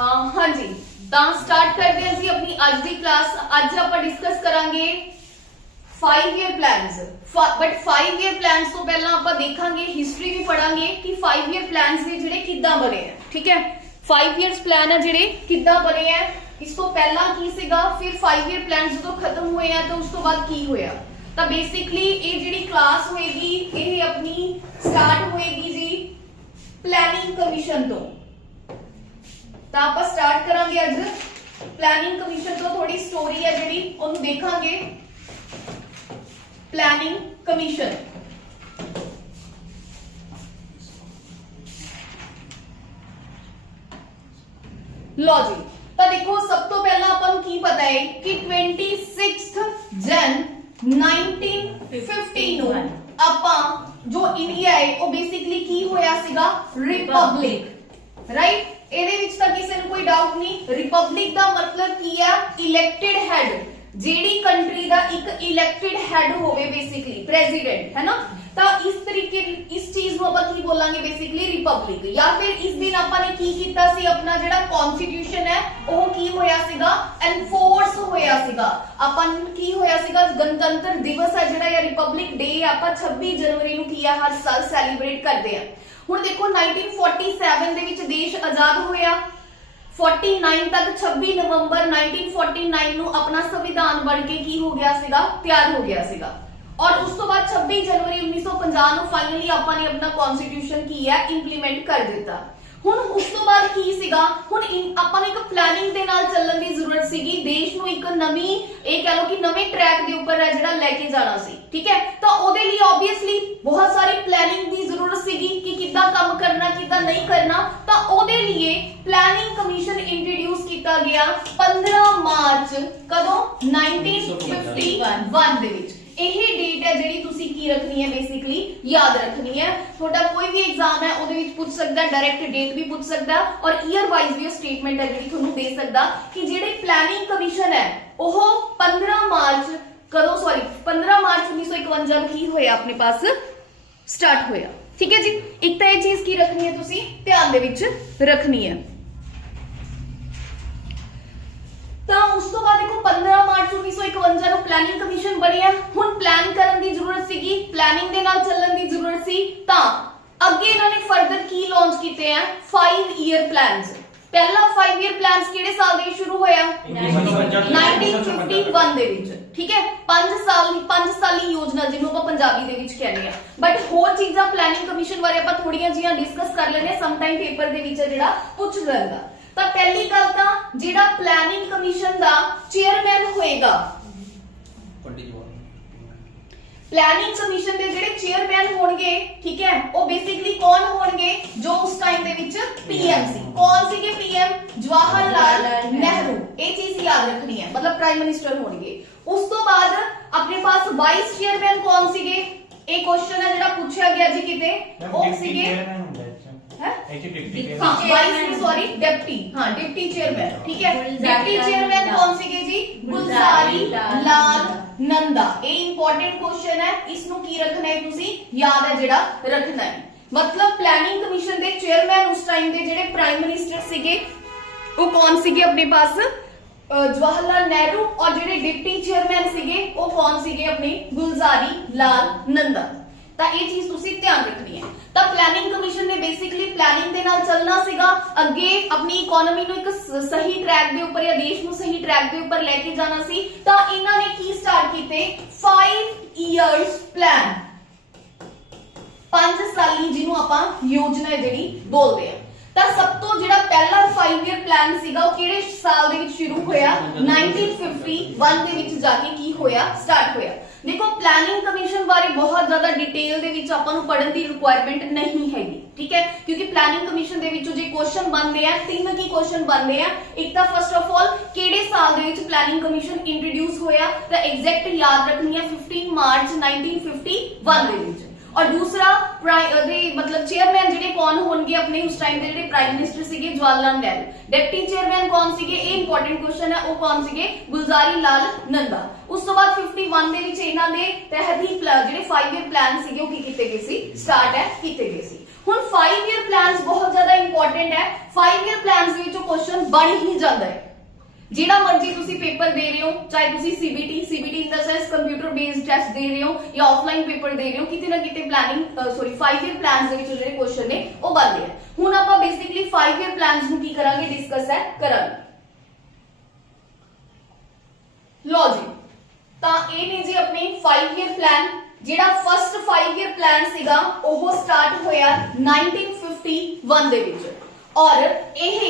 हाँ जी, तो स्टार्ट करते हैं जी अपनी अज की क्लास। अज आप डिस्कस करांगे 5 year plans. But 5 year plans तो पहला आप देखांगे, हिस्टरी भी पढ़ांगे कि 5 ईयर प्लान्स ने जिहड़े किद्दां बने हैं। ठीक है, 5 ईयर्स प्लान है जिहड़े किद्दां बने हैं, इस तो पहला की सीगा, फिर 5 ईयर प्लान्स जो खत्म हुए हैं तो उस तो बाद की होया। तो बेसिकली ये जिहड़ी क्लास होएगी ये अपनी स्टार्ट होएगी जी प्लानिंग कमीशन तो। आप स्टार्ट करांगे अज प्लानिंग कमीशन तो, थोड़ी स्टोरी है जिहड़ी उन्हें देखांगे। प्लानिंग कमीशन लो जी, तो देखो सब तो पहला अपन की पता है कि 26 जन 1950 ਨੂੰ ਆਪਾਂ जो इंडिया है वो बेसिकली की होया सीगा रिपब्लिक। राइट, ਇਹਦੇ ਵਿੱਚ ਤਾਂ ਕਿਸੇ ਨੂੰ ਕੋਈ ਡਾਊਟ ਨਹੀਂ। ਰਿਪਬਲਿਕ ਦਾ ਮਤਲਬ ਕੀ ਹੈ? ਇਲੈਕਟਿਡ ਹੈਡ, ਜਿਹੜੀ ਕੰਟਰੀ ਦਾ ਇੱਕ ਇਲੈਕਟਿਡ ਹੈਡ ਹੋਵੇ, बेसिकली प्रेसिडेंट है ना। तो इस तरीके इस चीज ਨੂੰ ਆਪਾਂ ਕੀ ਬੋਲਾਂਗੇ? Basically Republic. या फिर इस दिन ਆਪਾਂ ਨੇ ਕੀ ਕੀਤਾ ਸੀ, ਆਪਣਾ ਜਿਹੜਾ ਕਨਸਟੀਟਿਊਸ਼ਨ ਹੈ ਉਹ ਕੀ ਹੋਇਆ ਸੀਗਾ? ਐਨਫੋਰਸ ਹੋਇਆ ਸੀਗਾ। ਆਪਾਂ ਕੀ ਹੋਇਆ ਸੀਗਾ? ਗਣਤੰਤਰ ਦਿਵਸ ਹੈ ਜਿਹੜਾ ਜਾਂ ਰਿਪਬਲਿਕ ਡੇ ਆਪਾਂ 26 ਜਨਵਰੀ ਨੂੰ ਕੀ ਹੈ ਹਰ ਸਾਲ ਸੈਲੀਬ੍ਰੇਟ ਕਰਦੇ ਆ। ਹੁਣ ਦੇਖੋ 1947 ਦੇ ਵਿੱਚ ਦੇਸ਼ ਆਜ਼ਾਦ ਹੋਇਆ, 49 ਤੱਕ 26 ਨਵੰਬਰ 1949 ਨੂੰ ਆਪਣਾ ਸੰਵਿਧਾਨ ਬਣ ਕੇ ਕੀ ਹੋ ਗਿਆ ਸੀਗਾ? ਤਿਆਰ ਹੋ ਗਿਆ ਸੀਗਾ। और उस तो बाद 26 जनवरी 1950 ਨੂੰ फाइनली ਆਪਾਂ ਨੇ ਆਪਣਾ ਕਨਸਟੀਟਿਊਸ਼ਨ ਕੀ ਹੈ ਇੰਪਲੀਮੈਂਟ ਕਰ ਦਿੱਤਾ। ਹੁਣ ਉਸ ਤੋਂ ਬਾਅਦ ਕੀ ਸੀਗਾ? ਹੁਣ ਆਪਾਂ ਨੂੰ ਇੱਕ ਪਲੈਨਿੰਗ ਦੇ ਨਾਲ ਚੱਲਣ ਦੀ ਜ਼ਰੂਰਤ ਸੀਗੀ। ਦੇਸ਼ ਨੂੰ ਇੱਕ ਨਵੀਂ, ਇਹ ਕਹ ਲਓ ਕਿ ਨਵੇਂ ਟਰੈਕ ਦੇ ਉੱਪਰ ਹੈ ਜਿਹੜਾ ਲੈ ਕੇ ਜਾਣਾ ਸੀ। ਠੀਕ ਹੈ, ਤਾਂ ਉਹਦੇ ਲਈ ਆਬਵੀਅਸਲੀ ਬਹੁਤ ਸਾਰੀ ਪਲੈਨਿੰਗ ਦੀ ਜ਼ਰੂਰਤ ਸੀਗੀ ਕਿ ਕਿੱਦਾਂ ਕੰਮ ਕਰਨਾ, ਕਿੱਦਾਂ ਨਹੀਂ ਕਰਨਾ। ਤਾਂ ਉਹਦੇ ਲਈ ਪਲੈਨਿੰਗ ਕਮਿਸ਼ਨ ਇੰਟਰੋਡਿਊਸ ਕੀਤਾ ਗਿਆ 15 ਮਾਰਚ ਕਦੋਂ? 1951 ਦੇ ਵਿੱਚ। यही डेट है जिहड़ी तुसी की रखनी है, बेसिकली याद रखनी है। थोड़ा कोई भी एग्जाम है ਉਹਦੇ ਵਿੱਚ ਪੁੱਛ ਸਕਦਾ, डायरेक्ट डेट भी पूछ सकता और ईयर वाइज भी स्टेटमेंट है ਜਿਹੜੀ ਤੁਹਾਨੂੰ ਦੇ ਸਕਦਾ ਕਿ ਜਿਹੜੇ ਪਲੈਨਿੰग ਕਮਿਸ਼ਨ ਹੈ ਉਹ 15 ਮਾਰਚ ਕਦੋਂ? ਸੌਰੀ 15 ਮਾਰਚ 1951 ਨੂੰ ਕੀ ਹੋਇਆ ਆਪਣੇ ਪਾਸ ਸਟਾਰਟ ਹੋਇਆ। ਠੀਕ ਹੈ ਜੀ, ਇੱਕ ਤਾਂ ਇਹ ਚੀਜ਼ ਕੀ ਰੱਖਣੀ ਹੈ ਤੁਸੀਂ ਧਿਆਨ ਦੇ ਵਿੱਚ ਰੱਖਣੀ ਹੈ। ਤਾਂ ਉਸ ਤੋਂ ਬਾਅਦ ਦੇਖੋ 15 ਮਾਰਚ 1951 ਨੂੰ ਪਲੈਨਿੰਗ ਕਮਿਸ਼ਨ ਬਣਿਆ। ਹੁਣ ਪਲਾਨ ਕਰਨ ਦੀ ਜ਼ਰੂਰਤ ਸੀਗੀ, ਪਲੈਨਿੰਗ ਦੇ ਨਾਲ ਚੱਲਣ ਦੀ ਜ਼ਰੂਰਤ ਸੀ। ਤਾਂ ਅੱਗੇ ਇਹਨਾਂ ਨੇ ਫਰਦਰ ਕੀ ਲਾਂਚ ਕੀਤੇ ਆ? 5 ਈਅਰ ਪਲਾਨਸ। ਪਹਿਲਾ 5 ਈਅਰ ਪਲਾਨਸ ਕਿਹੜੇ ਸਾਲ ਦੇ ਵਿੱਚ ਸ਼ੁਰੂ ਹੋਇਆ? 1951 ਦੇ ਵਿੱਚ। ਠੀਕ ਹੈ, 5 ਸਾਲੀ ਯੋਜਨਾ ਜਿਹਨੂੰ ਆਪਾਂ ਪੰਜਾਬੀ ਦੇ ਵਿੱਚ ਕਹਿੰਦੇ ਆ। ਬਟ ਹੋਰ ਚੀਜ਼ਾਂ ਪਲੈਨਿੰਗ ਕਮਿਸ਼ਨ ਬਾਰੇ ਆਪਾਂ ਥੋੜੀਆਂ ਜੀਆਂ ਡਿਸਕਸ ਕਰ ਲੈਣੇ, ਸਮ ਟਾਈਮ ਪੇਪਰ ਦੇ ਵਿੱਚ ਜਿਹੜਾ ਪੁੱਛ ਲੈਂਦਾ। ਤਾਂ ਪਹਿਲੀ ਗੱਲ ਤਾਂ ਜਿਹੜਾ ਪਲੈਨਿੰਗ ਕਮਿਸ਼ਨ ਦਾ ਚੇਅਰਮੈਨ ਹੋਏਗਾ, ਪਲੈਨਿੰਗ ਕਮਿਸ਼ਨ ਦੇ ਜਿਹੜੇ ਚੇਅਰਮੈਨ ਹੋਣਗੇ, ਠੀਕ ਹੈ, ਉਹ ਬੇਸਿਕਲੀ ਕੌਣ ਹੋਣਗੇ? ਜੋ ਉਸ ਟਾਈਮ ਦੇ ਵਿੱਚ ਪੀਐਮ ਸੀ। ਕੌਣ ਸੀਗੇ ਪੀਐਮ? ਜਵਾਹਰ ਲਾਲ ਨਹਿਰੂ। ਇਹ ਚੀਜ਼ ਯਾਦ ਰੱਖਣੀ ਹੈ, ਮਤਲਬ ਪ੍ਰਾਈਮ ਮਿਨਿਸਟਰ ਹੋਣਗੇ। ਉਸ ਤੋਂ ਬਾਅਦ ਆਪਣੇ ਪਾਸ ਵਾਈਸ ਚੇਅਰਮੈਨ ਕੌਣ ਸੀਗੇ? ਇਹ ਕੁਐਸਚਨ ਹੈ ਜਿਹੜਾ ਪੁੱਛਿਆ ਗਿਆ ਜੀ ਕਿਤੇ। ਉਹ ਸੀਗੇ डिप्टी चेयरमैन। ठीक है, डिप्टी चेयरमैन कौन सीगे जी? गुलजारी लाल नंदा। ये इंपॉर्टेंट क्वेश्चन है, इसनु की रखना है तुसी याद है जेड़ा रखना है। मतलब प्लानिंग कमीशन दे चेयरमैन उस टाइम दे जेड़े प्राइम मिनिस्टर सीगे वो कौन सीगे अपने पास? जवाहरलाल नेहरू। और जेड़े डिप्टी चेयरमैन सीगे वो कौन सीगे? अपने गुलजारी लाल नंदा। ਤਾਂ ਇਹ ਚੀਜ਼ ਤੁਸੀਂ ਧਿਆਨ ਰੱਖਣੀ ਹੈ। ਤਾਂ ਪਲੈਨਿੰਗ ਕਮਿਸ਼ਨ ਨੇ ਬੇਸਿਕਲੀ ਪਲੈਨਿੰਗ ਦੇ ਨਾਲ ਚੱਲਣਾ ਸੀਗਾ, ਅੱਗੇ ਆਪਣੀ ਇਕਨੋਮੀ ਨੂੰ ਇੱਕ ਸਹੀ ਟਰੈਕ ਦੇ ਉੱਪਰ ਜਾਂ ਦੇਸ਼ ਨੂੰ ਸਹੀ ਟਰੈਕ ਦੇ ਉੱਪਰ ਲੈ ਕੇ ਜਾਣਾ ਸੀ। ਤਾਂ ਇਹਨਾਂ ਨੇ ਕੀ ਸਟਾਰਟ ਕੀਤੇ? 5 ਇਅਰਸ ਪਲਾਨ, 5 ਸਾਲੀ ਜਿਹਨੂੰ ਆਪਾਂ ਯੋਜਨਾ ਜਿਹੜੀ ਬੋਲਦੇ ਆ। ਤਾਂ ਸਭ ਤੋਂ ਜਿਹੜਾ ਪਹਿਲਾ 5 ਈਅਰ ਪਲਾਨ ਸੀਗਾ ਉਹ ਕਿਹੜੇ ਸਾਲ ਦੇ ਵਿੱਚ ਸ਼ੁਰੂ ਹੋਇਆ? 1951 ਦੇ ਵਿੱਚ ਜਾ ਕੇ ਕੀ ਹੋਇਆ? ਸਟਾਰਟ ਹੋਇਆ। देखो प्लानिंग कमीशन बारे बहुत ज्यादा डिटेल दे विच आपां नूं पढ़न दी रिक्वायरमेंट नहीं हैगी। ठीक है, क्योंकि प्लानिंग कमीशन दे विचों जे क्वेश्चन बनदे आ, 3 की क्वेश्चन बनदे आ। एक तां फर्स्ट ऑफ ऑल किहड़े साल दे विच प्लानिंग कमीशन इंट्रोड्यूस होया? तां एग्जैक्ट याद रखनी है 15 मार्च 1951 दे विच। और दूसरा मतलब चेयरमैन जेडे कौन होंगे अपने उस टाइम दे प्राइम मिनिस्टर सीगे जवाहरलाल नेहरू। डिप्टी चेयरमैन कौन सीगे? ये इंपॉर्टेंट क्वेश्चन है, वो कौन सीगे? गुलजारी लाल नंदा। उस तो बाद 51 दे विच इन्हां दे तहत ही जेडे 5 ईयर प्लान सीगे वो की कीते गए सी? स्टार्ट है कीते गए सी। हुण 5 ईयर प्लान्स बहुत ज्यादा इंपॉर्टेंट है। 5 ईयर प्लान्स दे विचों क्वेश्चन बन ही जाता है। ਜਿਹੜਾ ਮਰਜ਼ੀ ਤੁਸੀਂ ਪੇਪਰ ਦੇ ਰਹੇ ਹੋ, ਚਾਹੇ ਤੁਸੀਂ ਸੀਬੀਟੀ ਇਨ ਦਾ ਸੈਂਸ ਕੰਪਿਊਟਰ ਬੇਸਡ ਟੈਸਟ ਦੇ ਰਹੇ ਹੋ ਜਾਂ ਆਫਲਾਈਨ ਪੇਪਰ ਦੇ ਰਹੇ ਹੋ, ਕਿਤੇ ਨਾ ਕਿਤੇ ਪਲੈਨਿੰਗ 5 ਈਅਰ ਪਲਾਨਸ ਦੇ ਵਿੱਚ ਜਿਹੜੇ ਕੁਐਸਚਨ ਨੇ ਉਹ ਬਣਦੇ ਆ। ਹੁਣ ਆਪਾਂ ਬੇਸਿਕਲੀ 5 ਈਅਰ ਪਲਾਨਸ ਨੂੰ ਕੀ ਕਰਾਂਗੇ, ਡਿਸਕਸ ਹੈ ਕਰਾਂਗੇ। ਲੋ ਜੀ, ਤਾਂ ਇਹ ਨੇ ਜੀ ਆਪਣੇ 5 ਈਅਰ ਪਲਾਨ। ਜਿਹੜਾ ਫਸਟ 5 ਈਅਰ ਪਲਾਨ ਸੀਗਾ ਉਹ ਸਟਾਰਟ ਹੋਇਆ 1951 ਦੇ ਵਿੱਚ, और ਇਹ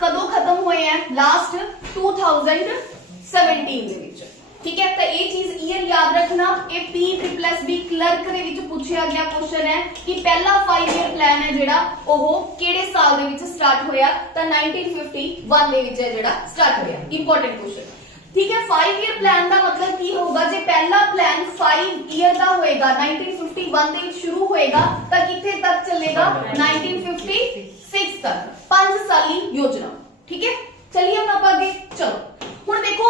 ਕਦੋਂ ਖਤਮ ਹੋਏ ਹੈ, ਲਾਸਟ 2017 ਦੇ ਵਿੱਚ। ਠੀਕ ਹੈ, ਤਾਂ ਇਹ ਚੀਜ਼ ਈਅਰ ਯਾਦ ਰੱਖਣਾ। ਇਹ PSSB ਕਲਰਕ ਦੇ ਵਿੱਚ ਪੁੱਛਿਆ ਗਿਆ ਕੁਐਸਚਨ ਹੈ ਕਿ ਪਹਿਲਾ 5 ਈਅਰ ਪਲਾਨ ਹੈ ਜਿਹੜਾ ਉਹ ਕਿਹੜੇ ਸਾਲ ਦੇ ਵਿੱਚ ਸਟਾਰਟ ਹੋਇਆ, ਤਾਂ 1951 ਦੇ ਵਿੱਚ ਹੈ ਜਿਹੜਾ ਸਟਾਰਟ ਹੋਇਆ। Important question. ठीक है, 5 ईयर प्लान का मतलब की होगा, जे पहला प्लान 5 ईयर का होएगा 1951 ਦੇ ਵਿੱਚ ਸ਼ੁਰੂ ਹੋਏਗਾ ਤਾਂ ਕਿੱਥੇ ਤੱਕ ਚੱਲੇਗਾ, 1956 ਤੱਕ, 5 ਸਾਲੀ ਯੋਜਨਾ। ਠੀਕ ਹੈ, ਚਲਿਏ ਹੁਣ ਆਪਾਂ ਅੱਗੇ ਚਲੋ। ਹੁਣ ਦੇਖੋ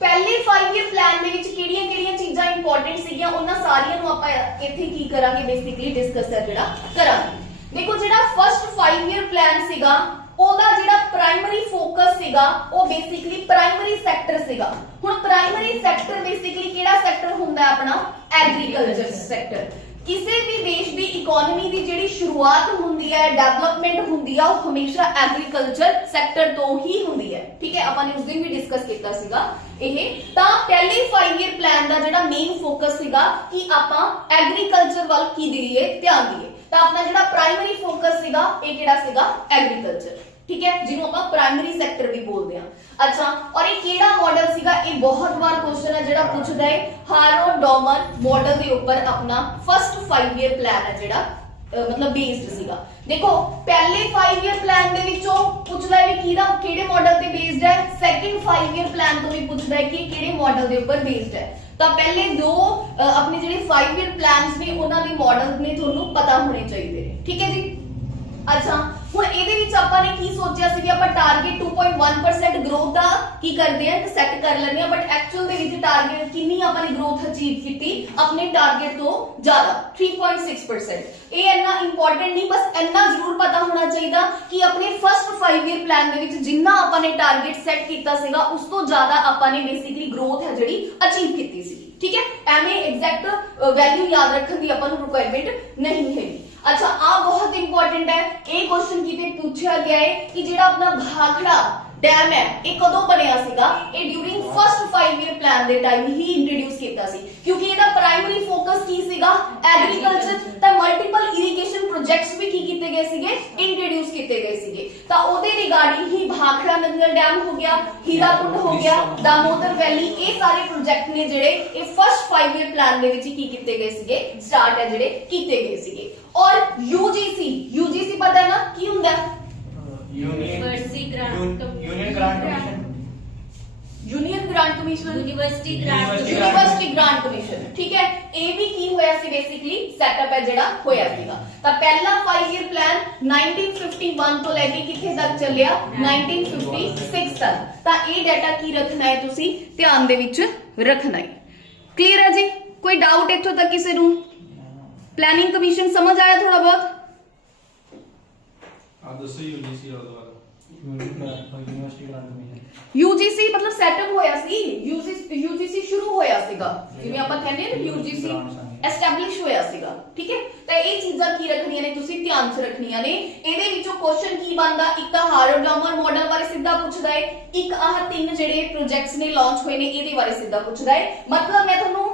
ਪਹਿਲੇ 5 ਈਅਰ ਪਲਾਨ ਦੇ ਵਿੱਚ ਕਿਹੜੀਆਂ ਚੀਜ਼ਾਂ ਇੰਪੋਰਟੈਂਟ ਸੀਗੀਆਂ, ਉਹਨਾਂ ਸਾਰੀਆਂ ਨੂੰ ਆਪਾਂ ਇੱਥੇ ਕੀ ਕਰਾਂਗੇ, ਬੇਸਿਕਲੀ ਡਿਸਕਸ ਹੈ ਜਿਹੜਾ ਕਰਾਂਗੇ। ਦੇਖੋ ਜਿਹੜਾ ਫਸਟ 5 ਈਅਰ ਪਲਾਨ ਸੀਗਾ ਉਹਦਾ ਜਿਹੜਾ ਪ੍ਰਾਇਮਰੀ ਫੋਕਸ ਸੀਗਾ ਉਹ ਬੇਸਿਕਲੀ ਪ੍ਰਾਇਮਰੀ ਸੈਕਟਰ ਸੀਗਾ। ਹੁਣ ਪ੍ਰਾਇਮਰੀ ਸੈਕਟਰ ਬੇਸਿਕਲੀ ਕਿਹੜਾ ਸੈਕਟਰ ਹੁੰਦਾ ਹੈ ਆਪਣਾ, ਐਗਰੀਕਲਚਰ ਸੈਕਟਰ। ਕਿਸੇ ਵੀ ਦੇਸ਼ ਦੀ ਇਕਨੋਮੀ ਦੀ ਜਿਹੜੀ ਸ਼ੁਰੂਆਤ ਹੁੰਦੀ ਹੈ, ਡਿਵੈਲਪਮੈਂਟ ਹੁੰਦੀ ਆ, ਉਹ ਹਮੇਸ਼ਾ ਐਗਰੀਕਲਚਰ ਸੈਕਟਰ ਤੋਂ ਹੀ ਹੁੰਦੀ ਹੈ। ਠੀਕ ਹੈ, ਆਪਾਂ ਨੇ ਉਸ ਦਿਨ ਵੀ ਡਿਸਕਸ ਕੀਤਾ ਸੀਗਾ ਇਹ। ਤਾਂ ਪਹਿਲੇ 5 ਈਅਰ ਪਲਾਨ ਦਾ ਜਿਹੜਾ ਮੇਨ ਫੋਕਸ ਸੀਗਾ ਕਿ ਆਪਾਂ ਐਗਰੀਕਲਚਰ ਵੱਲ ਕੀ ਦਈਏ, ਧਿਆਨ ਦਈਏ। ਤਾਂ ਆਪਣਾ ਜਿਹੜਾ ਪ੍ਰਾਇਮਰੀ ਫੋਕਸ ਸੀਗਾ ਇਹ ਕਿਹੜਾ ਸੀਗਾ, ਐਗਰੀਕਲਚਰ। ठीक है, ਜਿਹਨੂੰ ਆਪਾਂ ਪ੍ਰਾਇਮਰੀ ਸੈਕਟਰ ਵੀ ਬੋਲਦੇ ਆ। ਅੱਛਾ, ਔਰ ਇਹ ਕਿਹੜਾ ਮਾਡਲ ਸੀਗਾ, ਇਹ ਬਹੁਤ ਵਾਰ ਕੁਐਸਚਨ ਹੈ ਜਿਹੜਾ ਪੁੱਛਦਾ ਹੈ। ਹਾਰੋ-ਡੋਮਨ ਮਾਡਲ ਦੇ ਉੱਪਰ ਆਪਣਾ ਫਸਟ 5 ਈਅਰ ਪਲਾਨ ਹੈ ਜਿਹੜਾ मतलब बेस्ड ਸੀਗਾ। देखो पहले 5 ईयर प्लान ਦੇ ਵਿੱਚੋਂ ਪੁੱਛਦਾ ਹੈ ਵੀ ਕਿਹੜੇ ਮਾਡਲ ਤੇ ਬੇਸਡ ਹੈ, ਸੈਕੰਡ 5 ईयर प्लान ਤੋਂ ਵੀ ਪੁੱਛਦਾ ਹੈ ਕਿ ਕਿਹੜੇ ਮਾਡਲ ਦੇ ਉੱਪਰ ਬੇਸਡ ਹੈ। ਤਾਂ ਪਹਿਲੇ ਦੋ ਆਪਣੇ ਜਿਹੜੇ 5 ईयर प्लान्स ਨੇ ਉਹਨਾਂ ਦੇ ਮਾਡਲ ਨੇ ਤੁਹਾਨੂੰ ਪਤਾ ਹੋਣੇ ਚਾਹੀਦੇ ਨੇ। ਠੀਕ ਹੈ ਜੀ। अच्छा, ਹੁਣ ਇਹਦੇ ਵਿੱਚ ਆਪਾਂ ਨੇ ਕੀ ਸੋਚਿਆ ਸੀ ਕਿ ਆਪਾਂ ਟਾਰਗੇਟ 2.1% ਗਰੋਥ ਦਾ ਕੀ ਕਰਦੇ ਆ, ਸੈੱਟ ਕਰ ਲੈਂਦੇ ਆ, ਬਟ ਐਕਚੁਅਲ ਦੇ ਵਿੱਚ ਟਾਰਗੇਟ ਕਿੰਨੀ ਆਪਾਂ ਨੇ ਗਰੋਥ ਅਚੀਵ ਕੀਤੀ, ਆਪਣੇ ਟਾਰਗੇਟ ਤੋਂ ਜ਼ਿਆਦਾ 3.6%। ਇਹ ਇੰਨਾ ਇੰਪੋਰਟੈਂਟ ਨਹੀਂ, ਬਸ ਇੰਨਾ ਜ਼ਰੂਰ ਪਤਾ ਹੋਣਾ ਚਾਹੀਦਾ ਕਿ ਆਪਣੇ ਫਸਟ 5 ਈਅਰ ਪਲਾਨ ਦੇ ਵਿੱਚ ਜਿੰਨਾ ਆਪਾਂ ਨੇ ਟਾਰਗੇਟ ਸੈੱਟ ਕੀਤਾ ਸੀਗਾ ਉਸ ਤੋਂ ਜ਼ਿਆਦਾ ਆਪਾਂ ਨੇ ਬੇਸਿਕਲੀ ਗਰੋਥ ਹੈ ਜਿਹੜੀ ਅਚੀਵ ਕੀਤੀ ਸੀ। ਠੀਕ ਹੈ, ਐਵੇਂ ਐਗਜ਼ੈਕਟ ਵੈਲਿਊ ਯਾਦ ਰੱਖਣ ਦੀ ਆਪਾਂ ਨੂੰ ਰਿਕੁਆਇਰਮੈਂਟ ਨਹੀਂ ਹੈਗੀ। अच्छा, आ बहुत इंपॉर्टेंट है, ये क्वेश्चन किते पूछा गया है कि जेड़ा अपना भाखड़ा डैम है ये कदों बनिया सीगा, ये ड्यूरिंग फर्स्ट 5 ईयर प्लान दे टाइम ही इंट्रोड्यूस कीता सी, क्योंकि ਇਹਦਾ प्राइमरी फोकस की सीगा एग्रीकल्चर। ਤਾਂ मल्टीपल इरिगेशन प्रोजेक्ट्स भी की कीते गए सीगे, इंट्रोड्यूस कीते गए सीगे। ਤਾਂ ਉਹਦੇ ਰਿਗਾਰਡਿੰग ही भाखड़ा नंगल डैम हो गया, हीराकुंड हो गया, दामोदर वैली, ਇਹ ਸਾਰੇ प्रोजेक्ट ने ਜਿਹੜੇ ਇਹ फर्स्ट 5 ईयर प्लान ਦੇ ਵਿੱਚ ਕੀ ਕੀਤੇ ਗਏ ਸੀਗੇ, ਸਟਾਰਟ ਹੈ ਜਿਹੜੇ ਕੀਤੇ ਗਏ ਸੀਗੇ। और यूजीसी पता है ना की ਹੁੰਦਾ है, union grant commission, university grant commission. ठीक है, ਇਹ ਵੀ ਕੀ ਹੋਇਆ ਸੀ, ਬੇਸਿਕਲੀ ਸੈਟਅਪ ਹੈ ਜਿਹੜਾ ਹੋਇਆ ਸੀਗਾ। ਤਾਂ ਪਹਿਲਾ 5 ਈਅਰ ਪਲਾਨ 1951 ਤੋਂ ਲੈ ਕੇ ਕਿੱਥੇ ਤੱਕ ਚੱਲਿਆ, 1956 ਤੱਕ। ਤਾਂ ਇਹ ਡਾਟਾ ਕੀ ਰੱਖਣਾ ਹੈ, ਤੁਸੀਂ ਧਿਆਨ ਦੇ ਵਿੱਚ ਰੱਖਣਾ ਹੈ। ਕਲੀਅਰ ਹੈ ਜੀ, ਕੋਈ ਡਾਊਟ ਇੱਥੋਂ ਤੱਕ ਕਿਸੇ ਨੂੰ? प्लानिंग कमीशन समझ आया थोड़ा बहुत? यूजीसी मतलब सेटअप होया सी, यूजीसी शुरू होया सीगा, जिवें आपां कहंदे हैं ना यूजीसी एस्टैब्लिश होया सीगा। ठीक है, ਤਾਂ ਇਹ ਚੀਜ਼ਾਂ ਕੀ ਰੱਖਣੀਆਂ ਨੇ, ਤੁਸੀਂ ਧਿਆਨ 'ਚ ਰੱਖਣੀਆਂ ਨੇ। ਇਹਦੇ ਵਿੱਚੋਂ ਕੁਐਸਚਨ ਕੀ ਬਣਦਾ, ਇੱਕ ਤਾਂ ਹਾਰੋ-ਡੋਮਨ ਮਾਡਲ ਬਾਰੇ ਸਿੱਧਾ ਪੁੱਛਦਾ ਹੈ, ਇੱਕ ਆਹ ਤਿੰਨ ਜਿਹੜੇ ਪ੍ਰੋਜੈਕਟਸ ਨੇ ਲਾਂਚ ਹੋਏ ਨੇ ਇਹਦੇ ਬਾਰੇ ਸਿੱਧਾ ਪੁੱਛਦਾ ਹੈ। ਮਤਲਬ ਮੈਂ ਤੁਹਾਨੂੰ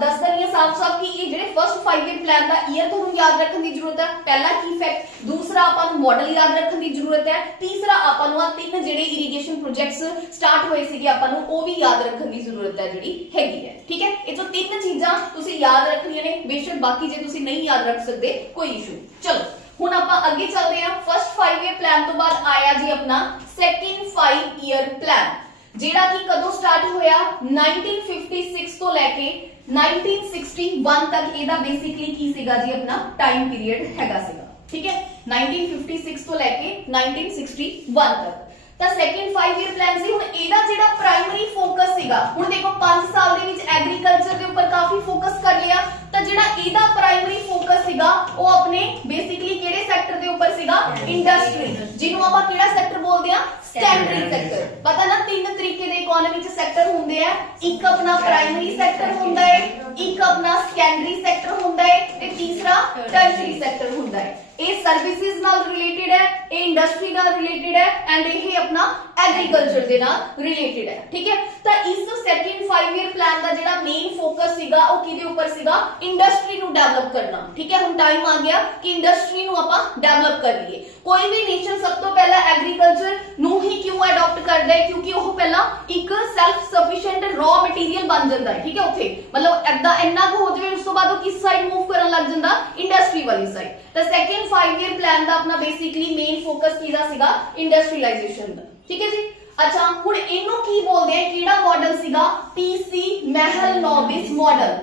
ਦੱਸ ਦਣੀ ਸਾਫ਼-ਸਾਫ਼ ਕਿ ਇਹ ਜਿਹੜੇ ਫਸਟ 5 ਈਅਰ ਪਲਾਨ ਦਾ ਈਅਰ ਤੁਹਾਨੂੰ ਯਾਦ ਰੱਖਣ ਦੀ ਜ਼ਰੂਰਤ ਹੈ। ਪਹਿਲਾ ਕੀ ਫੈਕਟ, ਦੂਸਰਾ ਆਪਾਂ ਨੂੰ ਮਾਡਲ ਯਾਦ ਰੱਖਣ ਦੀ ਜ਼ਰੂਰਤ ਹੈ, ਤੀਸਰਾ ਆਪਾਂ ਨੂੰ ਆ ਤਿੰਨ ਜਿਹੜੇ ਇਰੀਗੇਸ਼ਨ ਪ੍ਰੋਜੈਕਟਸ ਸਟਾਰਟ ਹੋਏ ਸੀਗੇ ਆਪਾਂ ਨੂੰ ਉਹ ਵੀ ਯਾਦ ਰੱਖਣ ਦੀ ਜ਼ਰੂਰਤ ਹੈ ਜਿਹੜੀ ਹੈਗੀ ਹੈ। ਠੀਕ ਹੈ, ਇਹ ਜੋ ਤਿੰਨ ਚੀਜ਼ਾਂ ਤੁਸੀਂ ਯਾਦ ਰੱਖਣੀਆਂ ਨੇ, ਬੇਸ਼ੱਕ ਬਾਕੀ ਜੇ ਤੁਸੀਂ ਨਹੀਂ ਯਾਦ ਰੱਖ ਸਕਦੇ ਕੋਈ ਇਸ਼ੂ। ਚਲੋ ਹੁਣ ਆਪਾਂ ਅੱਗੇ ਚੱਲਦੇ ਹਾਂ। ਫਸਟ 5 ਈਅਰ ਪਲਾਨ ਤੋਂ ਬਾਅਦ ਆਇਆ ਜੀ ਆਪਣਾ ਸੈਕਿੰਡ 5 ਈਅਰ ਪਲਾਨ, ਜਿਹੜਾ ਕਿ ਕਦੋਂ ਸਟਾਰਟ ਹੋਇਆ, 1956 ਤੋਂ ਲੈ ਕੇ 1961 ਤੱਕ। ਇਹਦਾ ਬੇਸਿਕਲੀ ਕੀ ਸੀਗਾ ਜੀ, ਆਪਣਾ ਟਾਈਮ ਪੀਰੀਅਡ ਹੈਗਾ ਸੀਗਾ। ਠੀਕ ਹੈ, 1956 ਤੋਂ ਲੈ ਕੇ 1961 ਤੱਕ। ਤਾਂ ਸੈਕਿੰਡ 5 ਈਅਰ ਪਲਾਨ ਸੀ। ਹੁਣ ਇਹਦਾ ਜਿਹੜਾ ਪ੍ਰਾਇਮਰੀ ਫੋਕਸ ਸੀਗਾ, ਹੁਣ ਦੇਖੋ 5 ਸਾਲ ਦੇ ਵਿੱਚ ਐਗਰੀਕਲਚਰ ਦੇ ਉੱਪਰ ਕਾਫੀ ਫੋਕਸ ਕਰ ਲਿਆ, ਤਾਂ ਜਿਹੜਾ ਇਹਦਾ ਪ੍ਰਾਇਮਰੀ ਫੋਕਸ ਸੀਗਾ ਉਹ ਆਪਣੇ ਬੇਸਿਕਲੀ ਕਿਹੜੇ ਸੈਕਟਰ ਦੇ ਉੱਪਰ ਸੀਗਾ, ਇੰਡਸਟਰੀ, ਜਿਹਨੂੰ ਆਪਾਂ ਕਿਹੜਾ ਸੈਕਟਰ ਬੋਲਦੇ ਆ, ਸੈਕੰਡਰੀ ਸੈਕਟਰ। ਪਤਾ ਨਾ ਤਿੰਨ ਤਰੀਕੇ ਦੇ ਇਕਨੋਮੀ ਚ ਸੈਕਟਰ ਹੁੰਦੇ ਆ, ਇੱਕ ਆਪਣਾ ਪ੍ਰਾਇਮਰੀ ਸੈਕਟਰ ਹੁੰਦਾ ਹੈ, ਇੱਕ ਆਪਣਾ ਸੈਕੰਡਰੀ ਸੈਕਟਰ ਹੁੰਦਾ ਹੈ ਤੇ ਤੀਸਰਾ ਟਰਸ਼ਰੀ ਸੈਕਟਰ ਹੁੰਦਾ ਹੈ। ਇਹ ਸਰਵਿਸਿਜ਼ ਨਾਲ ਰਿਲੇਟਡ ਹੈ, ਇਹ ਇੰਡਸਟਰੀ ਨਾਲ ਰਿਲੇਟਡ ਹੈ ਐਂਡ ਇਹ ਆਪਣਾ ਐਗਰੀਕਲਚਰ ਦੇ ਨਾਲ ਰਿਲੇਟਡ ਹੈ, ਠੀਕ ਹੈ। ਤਾਂ ਇਸ ਸੈਕਿੰਡ 5 ਈਅਰ ਪਲਾਨ ਦਾ ਜਿਹੜਾ ਮੇਨ ਫੋਕਸ ਸੀਗਾ ਉਹ ਕਿਹਦੇ ਉੱਪਰ ਸੀਗਾ, ਇੰਡਸਟਰੀ ਨੂੰ ਡਿਵੈਲਪ ਕਰਨਾ, ਠੀਕ ਹੈ। ਹੁਣ ਟਾਈਮ ਆ ਗਿਆ ਕਿ ਇੰਡਸਟਰੀ ਨੂੰ ਆਪਾਂ ਡਿਵੈਲਪ ਕਰ ਲਈਏ। ਕੋਈ ਵੀ ਨੇਸ਼ਨ ਸਭ ਤੋਂ ਪਹਿਲਾਂ ਐਗਰੀਕਲਚਰ ਨੂੰ ਹੀ ਕਿਉਂ ਅਡਾਪਟ ਕਰਦਾ ਹੈ, ਕਿਉਂਕਿ ਉਹ ਪਹਿਲਾਂ ਇੱਕ ਸੈਲਫ ਸਫੀਸ਼ੀਐਂਟ ਰॉ ਮਟੀਰੀਅਲ ਬਣ ਜਾਂਦਾ ਹੈ, ਠੀਕ ਹੈ। ਉੱਥੇ ਮਤਲਬ ਐਦਾਂ ਇੰਨਾ ਕੁ ਹੋ ਜਾਵੇ, ਉਸ ਤੋਂ ਬਾਅਦ ਉਹ ਕਿਸ ਸਾਈਡ ਮੂਵ ਕਰਨ ਲੱਗ ਜਾਂਦਾ, ਇੰਡਸਟਰੀ ਵਾਲੀ ਸਾਈਡ। ਤਾਂ ਸੈਕਿੰਡ 5 ਈਅਰ ਪਲਾਨ ਦਾ ਆਪਣਾ ਬੇਸਿਕਲੀ ਮੇਨ ਫੋਕਸ ਕਿਹਦਾ ਸੀਗਾ, ਇੰਡਸਟਰੀਲਾਈਜੇਸ਼ਨ ਦਾ, ਠੀਕ ਹੈ ਜੀ। ਅੱਛਾ, ਹੁਣ ਇਹਨੂੰ ਕੀ ਬੋਲਦੇ ਆ, ਕਿਹੜਾ ਮਾਡਲ ਸੀਗਾ, ਪੀਸੀ ਮੈਹਲਨੋਬਿਸ ਮਾਡਲ,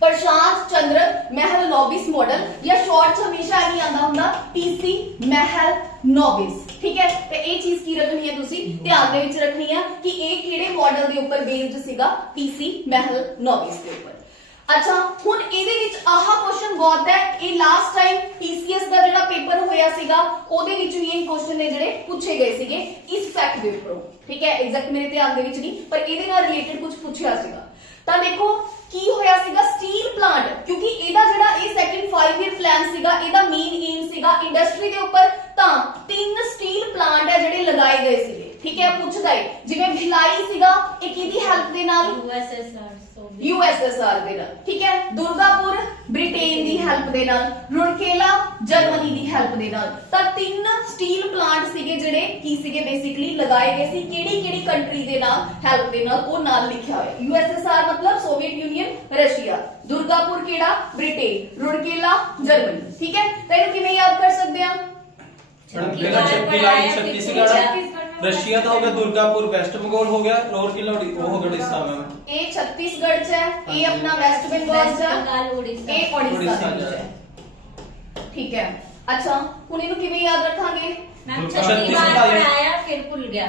प्रशांत चंद्र महलनोबिस मॉडल, या शॉर्ट च हमेशा नहीं आंदा हुंदा पीसी महलनोबिस, ठीक है। ते ये चीज की रखनी है, तुसी ध्यान दे विच रखनी है कि ये किहड़े मॉडल दे ऊपर बेस्ड सीगा, पीसी महलनोबिस दे ऊपर। अच्छा, हुण इहदे विच आह क्वेश्चन बहुत है, ये लास्ट टाइम पीसीएस दा जेहड़ा पेपर होया सीगा ओदे विच भी ये क्वेश्चन ने जेहड़े पूछे गए सीगे इस फैक्ट दे ऊपर, ठीक है। एग्जैक्ट मेरे ध्यान दे विच नहीं, पर इहदे नाल रिलेटेड कुछ पूछया सीगा। ਤਾਂ ਦੇਖੋ ਕੀ ਹੋਇਆ ਸੀਗਾ, ਸਟੀਲ ਪਲਾਂਟ, ਕਿਉਂਕਿ ਇਹਦਾ ਜਿਹੜਾ ਇਹ ਸੈਕਿੰਡ 5 ਈਅਰ ਪਲਾਨ ਸੀਗਾ, ਇਹਦਾ ਮੇਨ ਏਮ ਸੀਗਾ ਇੰਡਸਟਰੀ ਦੇ ਉੱਪਰ। ਤਾਂ 3 ਸਟੀਲ ਪਲਾਂਟ ਹੈ ਜਿਹੜੇ ਲਗਾਏ ਗਏ ਸੀਗੇ, ਠੀਕ ਹੈ। ਪੁੱਛਦਾ ਹੈ ਜਿਵੇਂ ਭਿਲਾਈ ਸੀਗਾ, ਇਹ ਕਿਹਦੀ ਹੈਲਪ ਦੇ ਨਾਲ, यूएसएसआर दे नाल, ठीक है। दुर्गापुर ब्रिटेन दी हेल्प दे नाल, रुड़केला जर्मनी दी हेल्प दे नाल। तां 3 स्टील प्लांट सीगे जेडे की सीगे बेसिकली लगाए गए सी, केड़ी-केड़ी कंट्री दे नाल हेल्प दे नाल, वो नाल लिखिया होया। यूएसएसआर मतलब सोवियत यूनियन, रशिया, दुर्गापुर केड़ा, ब्रिटेन, रुड़केला जर्मनी, ठीक है। तां इहनूं किवें याद कर सकदे आ, रशिया का हो गया, दुर्गापुर वेस्ट बंगाल हो गया, और किला वो हो गया उड़ीसा में। ये छत्तीसगढ़ च है, ये अपना वेस्ट बंगाल च है, ये ओडिशा च है, ठीक है। अच्छा, हुण इहनूं किवें याद रखांगे, मैम छत्तीसगढ़ पढ़ाया फिर भूल गया।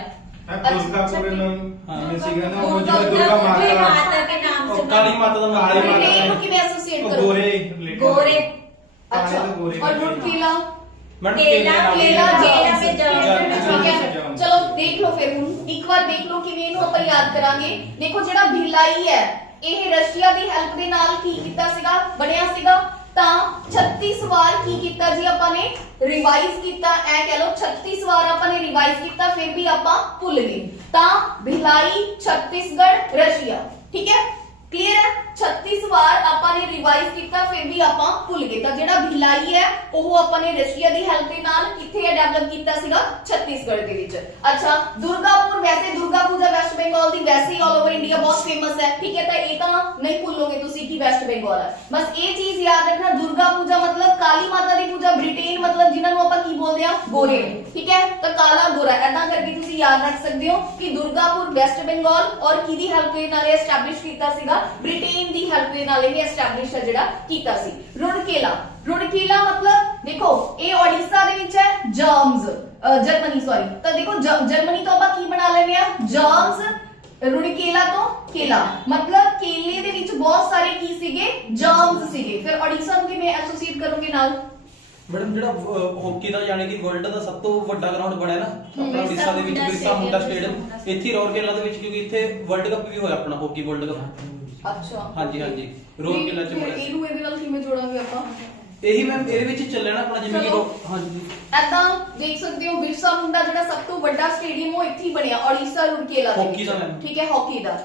दुर्गापुर में सीगा ना, वो जो दुर्गा माता के नाम से, काली माता दा मंदिर, इहनूं किवें एसोसिएट करो, गोरे। अच्छा, और रुड़केला, चलो देख लो फिर एक बार देख लो कि ਇਹਨੂੰ ਆਪਾਂ ਯਾਦ ਕਰਾਂਗੇ। ਦੇਖੋ ਜਿਹੜਾ ਭਿਲਾਈ ਹੈ ਇਹ ਰਸ਼ੀਆ ਦੀ ਹੈਲਪ ਦੇ ਨਾਲ ਕੀ ਕੀਤਾ ਸੀਗਾ, ਬਣਿਆ ਸੀਗਾ। ਤਾਂ 36 ਵਾਰ ਕੀ ਕੀਤਾ ਜੀ ਆਪਾਂ ਨੇ, ਰਿਵਾਈਜ਼ ਕੀਤਾ, ਐ ਕਹ ਲਓ 36 ਵਾਰ ਆਪਾਂ ਨੇ ਰਿਵਾਈਜ਼ ਕੀਤਾ, ਫਿਰ ਵੀ ਆਪਾਂ ਭੁੱਲ ਗਏ। ਤਾਂ ਭਿਲਾਈ, ਛੱਤੀਸਗढ़, ਰਸ਼ੀਆ, ठीक है, क्लियर है। 36 ਵਾਰ ਆਪਾਂ ਨੇ ਰਿਵਾਈਜ਼ ਕੀਤਾ, ਫਿਰ ਵੀ ਆਪਾਂ ਭੁੱਲ ਗਏ। ਤਾਂ ਜਿਹੜਾ ਭਿਲਾਈ ਹੈ ਉਹ ਆਪਾਂ ਨੇ ਰਸ਼ੀਆ ਦੀ ਹੈਲਪ ਦੇ ਨਾਲ ਕਿੱਥੇ ਡਿਵੈਲਪ ਕੀਤਾ ਸੀਗਾ, ਛੱਤੀਸਗੜ੍ਹ ਦੇ ਵਿੱਚ। ਅੱਛਾ, ਦੁਰਗਾਪੁਰ, ਵੈਸੇ ਦੁਰਗਾ ਪੂਜਾ ਵੈਸਟ ਬੰਗਾਲ ਦੀ ਵੈਸੇ ਹੀ ਆਲ ਓਵਰ ਇੰਡੀਆ ਬਹੁਤ ਫੇਮਸ ਹੈ, ਠੀਕ ਹੈ। ਤਾਂ ਇਹ ਤਾਂ ਨਹੀਂ ਭੁੱਲੋਗੇ ਤੁਸੀਂ ਕਿ ਵੈਸਟ ਬੰਗਾਲ ਹੈ। ਬਸ ਇਹ ਚੀਜ਼ ਯਾਦ ਰੱਖਣਾ, ਦੁਰਗਾ ਪੂਜਾ ਮਤਲਬ ਕਾਲੀ ਮਾਤਾ ਦੀ ਪੂਜਾ, ਬ੍ਰਿਟੇਨ ਮਤਲਬ ਜਿਨ੍ਹਾਂ ਨੂੰ ਆਪਾਂ ਕੀ ਬੋਲਦੇ ਆ, ਗੋਰੇ, ਠੀਕ ਹੈ। ਤਾਂ ਕਾਲਾ ਗੋਰਾ, ਐਦਾਂ ਕਰਕੇ ਤੁਸੀਂ ਯਾਦ ਰੱਖ ਸਕਦੇ ਹੋ ਕਿ ਦੁਰਗਾਪੁਰ ਵੈਸਟ ਬੰਗਾਲ ਔਰ ਕਿਹਦੀ ਹੈਲਪ ਦੇ ਨਾਲ ਐਸਟੈਬਲਿਸ਼ ਕੀਤਾ ਸੀਗਾ, ਬ੍ਰਿਟੇਨ ਦੀ ਹੈਲਪ ਦੇ ਨਾਲ ਇਹ ਐਸਟੈਬਲਿਸ਼ ਜਿਹੜਾ ਕੀਤਾ ਸੀ। रुड़केला, रुड़केला मतलब देखो ये ओडिशा दे विच है, जर्म्स, जर्मनी सॉरी। तो देखो जर्मनी तो ਆਪਾਂ ਕੀ ਬਣਾ ਲੈਨੇ ਆ, जर्म्स। रुड़केला तो केला, मतलब केले ਦੇ ਵਿੱਚ ਬਹੁਤ ਸਾਰੇ ਕੀ ਸੀਗੇ, जर्म्स ਸੀਗੇ। ਫਿਰ ओडिशा ਨੂੰ ਕਿਵੇਂ ਐਸੋਸੀਏਟ ਕਰੋਗੇ ਨਾਲ, ਮੈਡਮ ਜਿਹੜਾ ਹਾਕੀ ਦਾ ਯਾਨੀ ਕਿ ਵਰਲਡ ਦਾ ਸਭ ਤੋਂ ਵੱਡਾ ਗਰਾਊਂਡ ਬਣਿਆ ਨਾ ਆਪਣਾ ਉੜੀਸਾ ਦੇ ਵਿੱਚ, ਬਿਰਸਾ ਮੁੰਡਾ ਸਟੇਡੀਅਮ, ਇੱਥੇ ਰੌਰਕੇਲਾ ਦੇ ਵਿੱਚ, ਕਿਉਂਕਿ ਇੱਥੇ ਵਰਲਡ ਕੱਪ ਵੀ ਹੋਇਆ ਆਪਣਾ ਹਾਕੀ ਵਰਲਡ ਕੱਪ। ਅੱਛਾ, ਹਾਂਜੀ ਹਾਂਜੀ, ਰੌਰਕੇਲਾ ਚ ਹੋਇਆ। ਇਹਨੂੰ ਇਹਦੇ ਨਾਲ ਕਿਵੇਂ ਜੋੜਾਂਗੇ ਆਪਾਂ, ਇਹੀ ਮੈਮ ਇਹਦੇ ਵਿੱਚ ਚੱਲਣਾ ਆਪਣਾ ਜਿਵੇਂ ਕਿ ਹਾਂਜੀ ਐਦਾਂ ਦੇਖ ਸਕਦੇ ਹੋ। ਬਿਰਸਾ ਮੁੰਡਾ ਜਿਹੜਾ ਸਭ ਤੋਂ ਵੱਡਾ ਸਟੇਡੀਅਮ ਉਹ ਇੱਥੇ ਬਣਿਆ ओडिशा रुड़केला ਦੇ ਹਾਕੀ ਦਾ, ਠੀਕ ਹੈ, ਹਾਕੀ ਦਾ,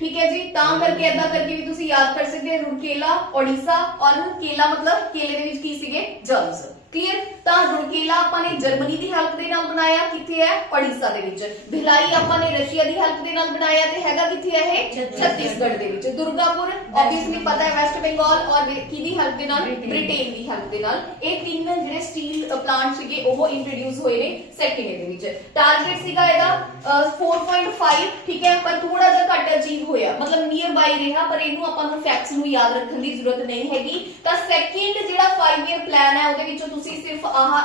ठीक है जी। ਤਾਂ ਕਰਕੇ ਐਦਾਂ ਕਰਕੇ ਵੀ ਤੁਸੀਂ ਯਾਦ ਕਰ ਸਕਦੇ ਹੋ, रुड़केला, ओडिशा और केला मतलब केले ਦੇ ਵਿੱਚ ਕੀ ਸੀਗੇ, जर्म्स, क्लियर। ਤਾਂ रुड़केला ਆਪਾਂ ਨੇ ਜਰਮਨੀ ਦੀ ਹੈਲਪ ਦੇ ਨਾਲ ਬਣਾਇਆ, ਕਿੱਥੇ ਹੈ, ओडिशा ਦੇ ਵਿੱਚ। ਭਿਲਾਈ ਆਪਾਂ ਨੇ ਰਸ਼ੀਆ ਦੀ ਹੈਲਪ ਦੇ ਨਾਲ ਬਣਾਇਆ ਤੇ ਹੈਗਾ ਕਿੱਥੇ ਹੈ ਇਹ, ਛੱਤੀਸਗੜ੍ਹ ਦੇ ਵਿੱਚ। ਦੁਰਗਾਪੁਰ ਆਬਵੀਅਸਲੀ ਪਤਾ ਹੈ ਵੈਸਟ ਬੰਗਾਲ ਔਰ ਕਿਹਦੀ ਹੈਲਪ ਦੇ ਨਾਲ, ਬ੍ਰਿਟੇਨ ਦੀ ਹੈਲਪ ਦੇ ਨਾਲ। ਇਹ ਤਿੰਨ ਜਿਹੜੇ ਸਟੀਲ ਪਲਾਂਟ ਸੀਗੇ ਉਹ ਇੰਟਰੋਡਿਊਸ ਹੋਏ ਨੇ ਸੈਕਿੰਡ ਦੇ ਵਿੱਚ। ਟਾਰਗੇਟ ਸੀਗਾ ਇਹਦਾ 4.5, ਠੀਕ ਹੈ, ਪਰ ਥੋੜਾ ਜਿਹਾ ਘੱਟ ਅਚੀਵ ਹੋਇਆ, मतलब ਨੀਅਰ ਬਾਈ ਰਿਹਾ, ਪਰ ਇਹਨੂੰ ਆਪਾਂ ਨੂੰ ਫੈਕਟਸ ਨੂੰ ਯਾਦ ਰੱਖਣ ਦੀ ਜ਼ਰੂਰਤ ਨਹੀਂ ਹੈਗੀ। ਤਾਂ ਸੈਕਿੰਡ ਜਿਹੜਾ 5 ਈਅਰ ਪਲਾਨ ਹੈ ਉਹਦੇ ਵਿੱਚੋਂ ਤੁਸੀਂ ਸਿਰਫ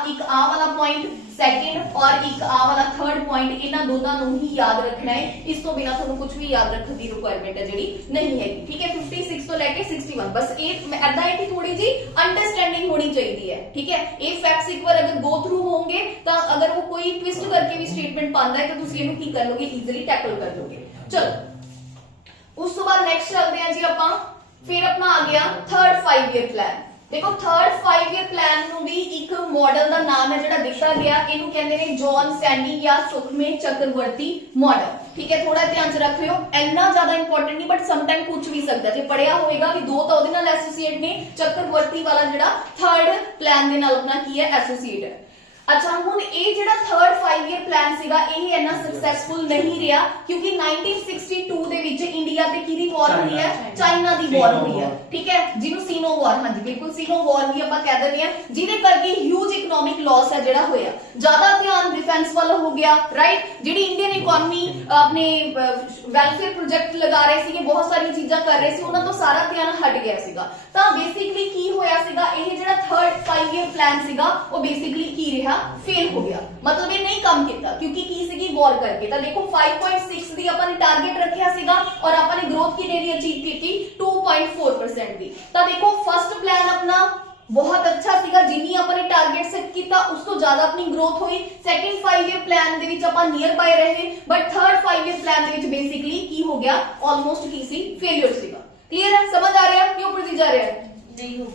ਇੱਕ ਆਹ ਵਾਲਾ ਪੁਆਇੰਟ ਸੈਕਿੰਡ ਔਰ ਇੱਕ ਆਹ ਵਾਲਾ ਥਰਡ ਪੁਆਇੰਟ ਇਹਨਾਂ ਦੋਨਾਂ ਨੂੰ ਹੀ ਯਾਦ ਰੱਖਣਾ ਹੈ। ਇਸ ਤੋਂ ਬਿਨਾ ਤੁਹਾਨੂੰ ਕੁਝ ਵੀ ਯਾਦ ਰੱਖਣ ਦੀ ਰਿਕੁਆਇਰਮੈਂਟ ਹੈ ਜਿਹੜੀ ਨਹੀਂ ਹੈਗੀ। ਠੀਕ ਹੈ 56 ਤੋਂ ਲੈ ਕੇ 61 ਬਸ ਇਹ ਐਦਾਂ ਹੈ ਕਿ ਥੋੜੀ ਜੀ ਅੰਡਰਸਟੈਂਡਿੰਗ ਹੋਣੀ ਚਾਹੀਦੀ ਹੈ। ठीक है ਇਹ ਫੈਕਟਸ ਇੱਕ ਵਾਰ ਅਗਰ ਗੋ ਥਰੂ ਹੋਣਗੇ ਤਾਂ ਅਗਰ ਉਹ ਕੋਈ ਟਵਿਸਟ ਕਰਕੇ ਵੀ ਸਟੇਟਮੈਂਟ ਪਾਉਂਦਾ ਹੈ ਤਾਂ ਤੁਸੀਂ ਇਹਨੂੰ ਕੀ ਕਰ ਲੋਗੇ ਈਜ਼ੀਲੀ ਟੈਕਲ ਕਰ ਲੋਗੇ। ਚਲੋ ਉਸ ਤੋਂ ਬਾਅਦ ਨੈਕਸਟ ਚੱਲਦੇ ਹਾਂ ਜੀ ਆਪਾਂ। ਫਿਰ ਆਪਣਾ ਆ ਗਿਆ ਥਰਡ 5 ਈਅਰ ਪਲਾਨ। देखो थर्ड 5 ईयर प्लान ਨੂੰ ਵੀ ਇੱਕ ਮਾਡਲ ਦਾ ਨਾਮ ਹੈ ਜਿਹੜਾ ਦਿੱਤਾ ਗਿਆ, ਇਹਨੂੰ ਕਹਿੰਦੇ ਨੇ ਜੌਨ ਸੈਂਡੀ ਜਾਂ ਸੁਖਮੇ ਚੱਕਰਵਰਤੀ ਮਾਡਲ। ਠੀਕ ਹੈ ਥੋੜਾ ਧਿਆਨ ਚ ਰੱਖ ਲਿਓ, ਇੰਨਾ ਜ਼ਿਆਦਾ ਇੰਪੋਰਟੈਂਟ ਨਹੀਂ ਬਟ ਸਮ ਟਾਈਮ ਪੁੱਛ ਵੀ ਸਕਦਾ। ਜੇ ਪੜਿਆ ਹੋਵੇਗਾ ਵੀ ਦੋ ਤਾਂ ਉਹਦੇ ਨਾਲ ਐਸੋਸੀਏਟ ਨੇ, ਚੱਕਰਵਰਤੀ ਵਾਲਾ ਜਿਹੜਾ ਥਰਡ ਪਲਾਨ ਦੇ ਨਾਲ ਆਪਣਾ ਕੀ ਹੈ ਐਸੋਸੀਏਟ ਹੈ। अच्छा ਹੁਣ ਇਹ ਜਿਹੜਾ ਥਰਡ 5 ਈਅਰ ਪਲਾਨ ਸੀਗਾ ਇਹ ਇੰਨਾ ਸਕਸੈਸਫੁਲ ਨਹੀਂ ਰਿਹਾ ਕਿਉਂਕਿ 1962 ਦੇ ਵਿੱਚ ਇੰਡੀਆ ਤੇ ਕਿਹਦੀ ਵਾਰ ਹੋਈ ਹੈ, ਚਾਈਨਾ ਦੀ ਵਾਰ ਹੋਈ ਹੈ। ਠੀਕ ਹੈ ਜਿਹਨੂੰ ਸੀਨੋ ਵਾਰ, ਹਾਂਜੀ ਬਿਲਕੁਲ ਸੀਨੋ ਵਾਰ ਵੀ ਆਪਾਂ ਕਹਿ ਦਿੰਦੇ ਆ, ਜਿਹਦੇ ਕਰਕੇ ਹਿਊਜ ਇਕਨੋਮਿਕ ਲਾਸ ਹੈ ਜਿਹੜਾ ਹੋਇਆ। ਜ਼ਿਆਦਾ ਧਿਆਨ ਡਿਫੈਂਸ ਵੱਲ ਹੋ ਗਿਆ ਰਾਈਟ। ਜਿਹੜੀ ਇੰਡੀਅਨ ਇਕਨੋਮੀ ਆਪਣੇ ਵੈਲਫੇਅਰ ਪ੍ਰੋਜੈਕਟ ਲਗਾ ਰਹੇ ਸੀਗੇ, ਬਹੁਤ ਸਾਰੀਆਂ ਚੀਜ਼ਾਂ ਕਰ ਰਹੇ ਸੀ, ਉਹਨਾਂ ਤੋਂ ਸਾਰਾ ਧਿਆਨ ਹਟ ਗਿਆ ਸੀਗਾ। ਤਾਂ ਬੇਸਿਕਲੀ ਕੀ ਹੋਇਆ ਸੀਗਾ, ਇਹ ਜਿਹੜਾ ਥਰਡ 5 ਈਅਰ ਪਲਾਨ ਸੀਗਾ ਉਹ ਬੇਸਿਕਲੀ ਕੀ ਰਿਹਾ, फेल हो गया। मतलब ये नहीं काम किया क्योंकि की सीगी वॉर करके। तो देखो 5.6 दी अपन ने टारगेट रखा सीगा और अपन ने ग्रोथ कितने दी अचीव की थी 2.4% दी। तो देखो फर्स्ट प्लान अपना बहुत अच्छा सीगा, जिन्नी अपन ने टारगेट सेट किया उस तो ज्यादा अपनी ग्रोथ हुई। सेकंड 5 ईयर प्लान दे विच अपन नियर बाय रहे बट थर्ड 5 ईयर प्लान दे विच बेसिकली की हो गया ऑलमोस्ट की सी फेलियर सीगा। क्लियर है, समझ आ रहा है क्यों प्रति जा रहा है नहीं हो।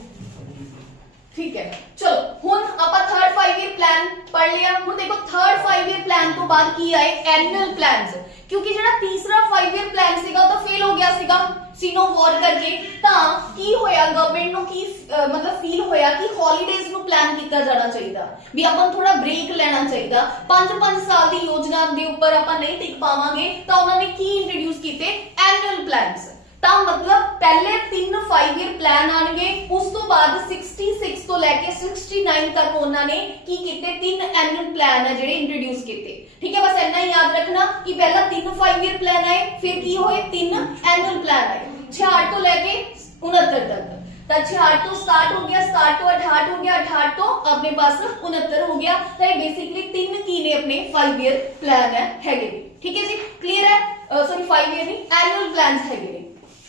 ठीक है चलो हुन ਆਪਾਂ थर्ड 5 ईयर प्लान पढ़ लिया। हुन देखो थर्ड 5 ईयर प्लान तो बाद की आए एनुअल प्लान्स, क्योंकि ਜਿਹੜਾ तीसरा 5 ईयर प्लान ਸੀਗਾ ਤਾਂ ਫੇਲ ਹੋ ਗਿਆ ਸੀਗਾ ਸੀਨੋ ਵਾਰ ਕਰਕੇ। ਤਾਂ ਕੀ ਹੋਇਆ, ਗਵਰਨਮੈਂਟ ਨੂੰ ਕੀ ਮਤਲਬ ਫੀਲ ਹੋਇਆ ਕਿ ਹੌਲੀਡੇਜ਼ ਨੂੰ ਪਲਾਨ ਕੀਤਾ ਜਾਣਾ ਚਾਹੀਦਾ, ਵੀ ਆਪਾਂ ਨੂੰ ਥੋੜਾ ਬ੍ਰੇਕ ਲੈਣਾ ਚਾਹੀਦਾ। 5-5 ਸਾਲ ਦੀ ਯੋਜਨਾ ਦੇ ਉੱਪਰ ਆਪਾਂ ਨਹੀਂ ਟਿਕ ਪਾਵਾਂਗੇ ਤਾਂ ਉਹਨਾਂ ਨੇ ਕੀ ਇੰਟਰੋਡਿਊਸ ਕੀਤੇ ਐਨੂਅਲ ਪਲਾਨਸ। ਤਾਂ मतलब पहले 3 5 ईयर प्लान आएंगे, उस तो बाद 66 तो लेके 69 तक उन्होंने की कीते 3 एनुअल प्लान है जेडे इंट्रोड्यूस कीते। ठीक है बस इतना ही याद रखना कि पहला 3 5 ईयर प्लान आए, फिर की होए 3 एनुअल प्लान आए 66 तो लेके 69 तक। तो 66 तो स्टार्ट हो गया, 67 तो 68 हो गया, 68 तो अपने पास 69 हो गया। तो ये बेसिकली 3 की ने अपने 5 ईयर प्लान है। ठीक है जी क्लियर है, सॉरी 5 ईयर नहीं एनुअल प्लान है।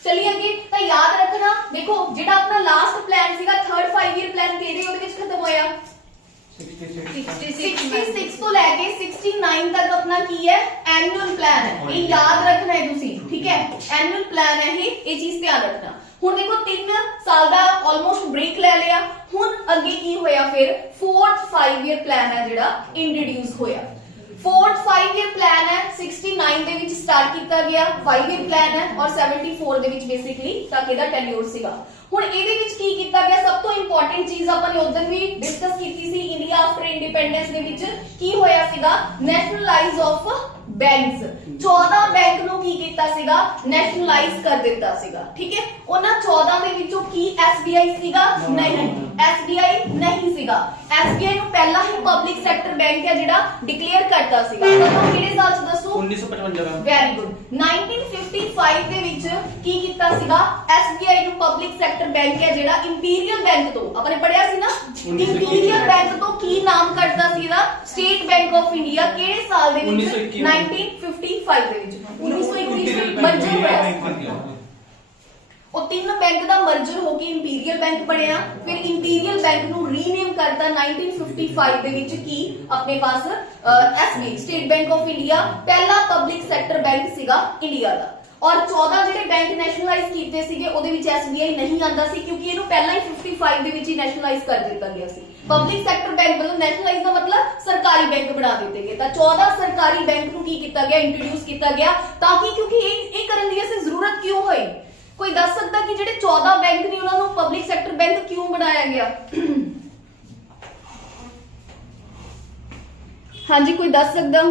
चलिए अगे तो याद रखना, देखो जेड़ा अपना लास्ट प्लान सीगा थर्ड 5 ईयर प्लान तेरे ਉਹਦੇ ਵਿੱਚ ਖਤਮ ਹੋਇਆ 66 ਤੋਂ ਲੈ ਕੇ 69 तक अपना की है एनुअल प्लान है। ये याद रखना है तुसी, ठीक है एनुअल प्लान है ये चीज ध्यान रखना। हुन देखो 3 साल ਦਾ ਆਲਮੋਸਟ ਬ੍ਰੇਕ ਲੈ ਲਿਆ। हुन ਅੱਗੇ ਕੀ ਹੋਇਆ, ਫਿਰ फोर्थ 5 ईयर प्लान है ਜਿਹੜਾ ਇੰਟਰੋਡਿਊਸ ਹੋਇਆ। फोर्थ 5 ईयर प्लान है 69 ਦੇ ਵਿੱਚ ਸਟਾਰਟ ਕੀਤਾ ਗਿਆ 5 ईयर प्लान है और 74 ਦੇ ਵਿੱਚ ਬੇਸਿਕਲੀ ਤੱਕ ਇਹਦਾ ਟੈਨਿਓਰ ਸੀਗਾ। ਹੁਣ ਇਹਦੇ ਵਿੱਚ ਕੀ ਕੀਤਾ ਗਿਆ, ਸਭ ਤੋਂ ਇੰਪੋਰਟੈਂਟ ਚੀਜ਼ ਆਪਾਂ ਨੇ ਉਦੋਂ ਵੀ ਡਿਸਕਸ ਕੀਤੀ ਸੀ, ਇੰਡੀਆ ਆਫਟਰ ਇੰਡੀਪੈਂਡੈਂਸ ਦੇ ਵਿੱਚ ਕੀ ਹੋਇਆ ਸੀਗਾ, ਨੈਸ਼ਨਲਾਈਜ਼ ਆਫ ਬੈਂਕਸ। 14 ਬੈਂਕ ਨੂੰ ਕੀ ਕੀਤਾ ਸੀਗਾ, ਨੈਸ਼ਨਲਾਈਜ਼ ਕਰ ਦਿੱਤਾ ਸੀਗਾ। ਠੀਕ ਹੈ ਉਹਨਾਂ 14 ਦੇ ਵਿੱਚੋਂ ਕੀ SBI ਸੀਗਾ, ਨਹੀਂ SBI ਨਹੀਂ ਸੀਗਾ। SBI ਨੂੰ ਪਹਿਲਾਂ ਹੀ ਪਬਲਿਕ ਸੈਕਟਰ ਬੈਂਕ ਹੈ ਜਿਹੜਾ ਡਿਕਲੇਅਰ ਕਰਤਾ ਸੀਗਾ। ਕਦੋਂ ਕਿਹੜੇ ਸਾਲ ਚ ਦੱਸੋ, 1955। ਵੈਰੀ ਗੁੱਡ 1955 ਦੇ ਵਿੱਚ ਕੀ ਕੀਤਾ ਸੀਗਾ, SBI ਨੂੰ ਪਬਲਿਕ ਸੈਕਟਰ ਬੈਂਕ ਹੈ ਜਿਹੜਾ ਇੰਪੀਰੀਅਲ ਬੈਂਕ ਤੋਂ ਆਪਾਂ ਨੇ ਪੜਿਆ ਸੀ ਨਾ, ਇੰਪੀਰੀਅਲ ਬੈਂਕ ਤੋਂ ਕੀ ਨਾਮ ਕੱਟਦਾ ਸੀਗਾ, ਸਟੇਟ ਬੈਂਕ ਆਫ ਇੰਡੀਆ। ਕਿਹੜੇ ਸਾਲ ਦੇ ਵਿੱਚ 1955 ਦੇ ਵਿੱਚ 1921 ਵਿੱਚ ਮਰਜਰ ਹੋਇਆ। ਉਹ ਤਿੰਨ ਬੈਂਕ ਦਾ ਮਰਜਰ ਹੋ ਕੇ ਇੰਪੀਰੀਅਲ ਬੈਂਕ ਬਣਿਆ। ਫਿਰ ਇੰਪੀਰੀਅਲ ਬੈਂਕ ਨੂੰ ਰੀਨੇਮ ਕਰਤਾ 1955 ਦੇ ਵਿੱਚ ਕੀ ਆਪਣੇ ਪਾਸ SBI state bank of India ਪਹਿਲਾ ਪਬਲਿਕ ਸੈਕਟਰ ਬੈਂਕ ਸੀਗਾ ਇੰਡੀਆ ਦਾ। और 14 ਜਿਹੜੇ ਬੈਂਕ ਨੈਸ਼ਨਲਾਈਜ਼ ਕੀਤੇ ਸੀਗੇ ਉਹਦੇ ਵਿੱਚ SBI ਨਹੀਂ ਆਂਦਾ ਸੀ ਕਿਉਂਕਿ ਇਹਨੂੰ ਪਹਿਲਾਂ ਹੀ 55 ਦੇ ਵਿੱਚ ਹੀ ਨੈਸ਼ਨਲਾਈਜ਼ ਕਰ ਦਿੱਤਾ ਗਿਆ ਸੀ। ਪਬਲਿਕ ਸੈਕਟਰ ਬੈਂਕ ਮਤਲਬ ਨੈਸ਼ਨਲਾਈਜ਼ ਦਾ ਮਤਲਬ ਸਰਕਾਰੀ ਬੈਂਕ ਬਣਾ ਦਿੱਤੇ ਗਏ। ਤਾਂ 14 ਸਰਕਾਰੀ ਬੈਂਕ ਨੂੰ ਕੀ ਕੀਤਾ ਗਿਆ, ਇੰਟਰੋਡਿਊਸ ਕੀਤਾ ਗਿਆ ਤਾਂ ਕਿ ਕਿਉਂਕਿ ਇਹ ਕਰਨ ਦੀ ਅਸੀਂ ਜ਼ਰੂਰਤ ਕਿਉਂ ਹੋਈ, ਕੋਈ ਦੱਸ ਸਕਦਾ ਕਿ ਜਿਹੜੇ 14 ਬੈਂਕ ਨੇ ਉਹਨਾਂ ਨੂੰ ਪਬਲਿਕ ਸੈਕਟਰ ਬੈਂਕ ਕਿਉਂ ਬਣਾਇਆ ਗਿਆ? ਹਾਂਜੀ ਕੋਈ ਦੱਸ ਸਕਦਾ?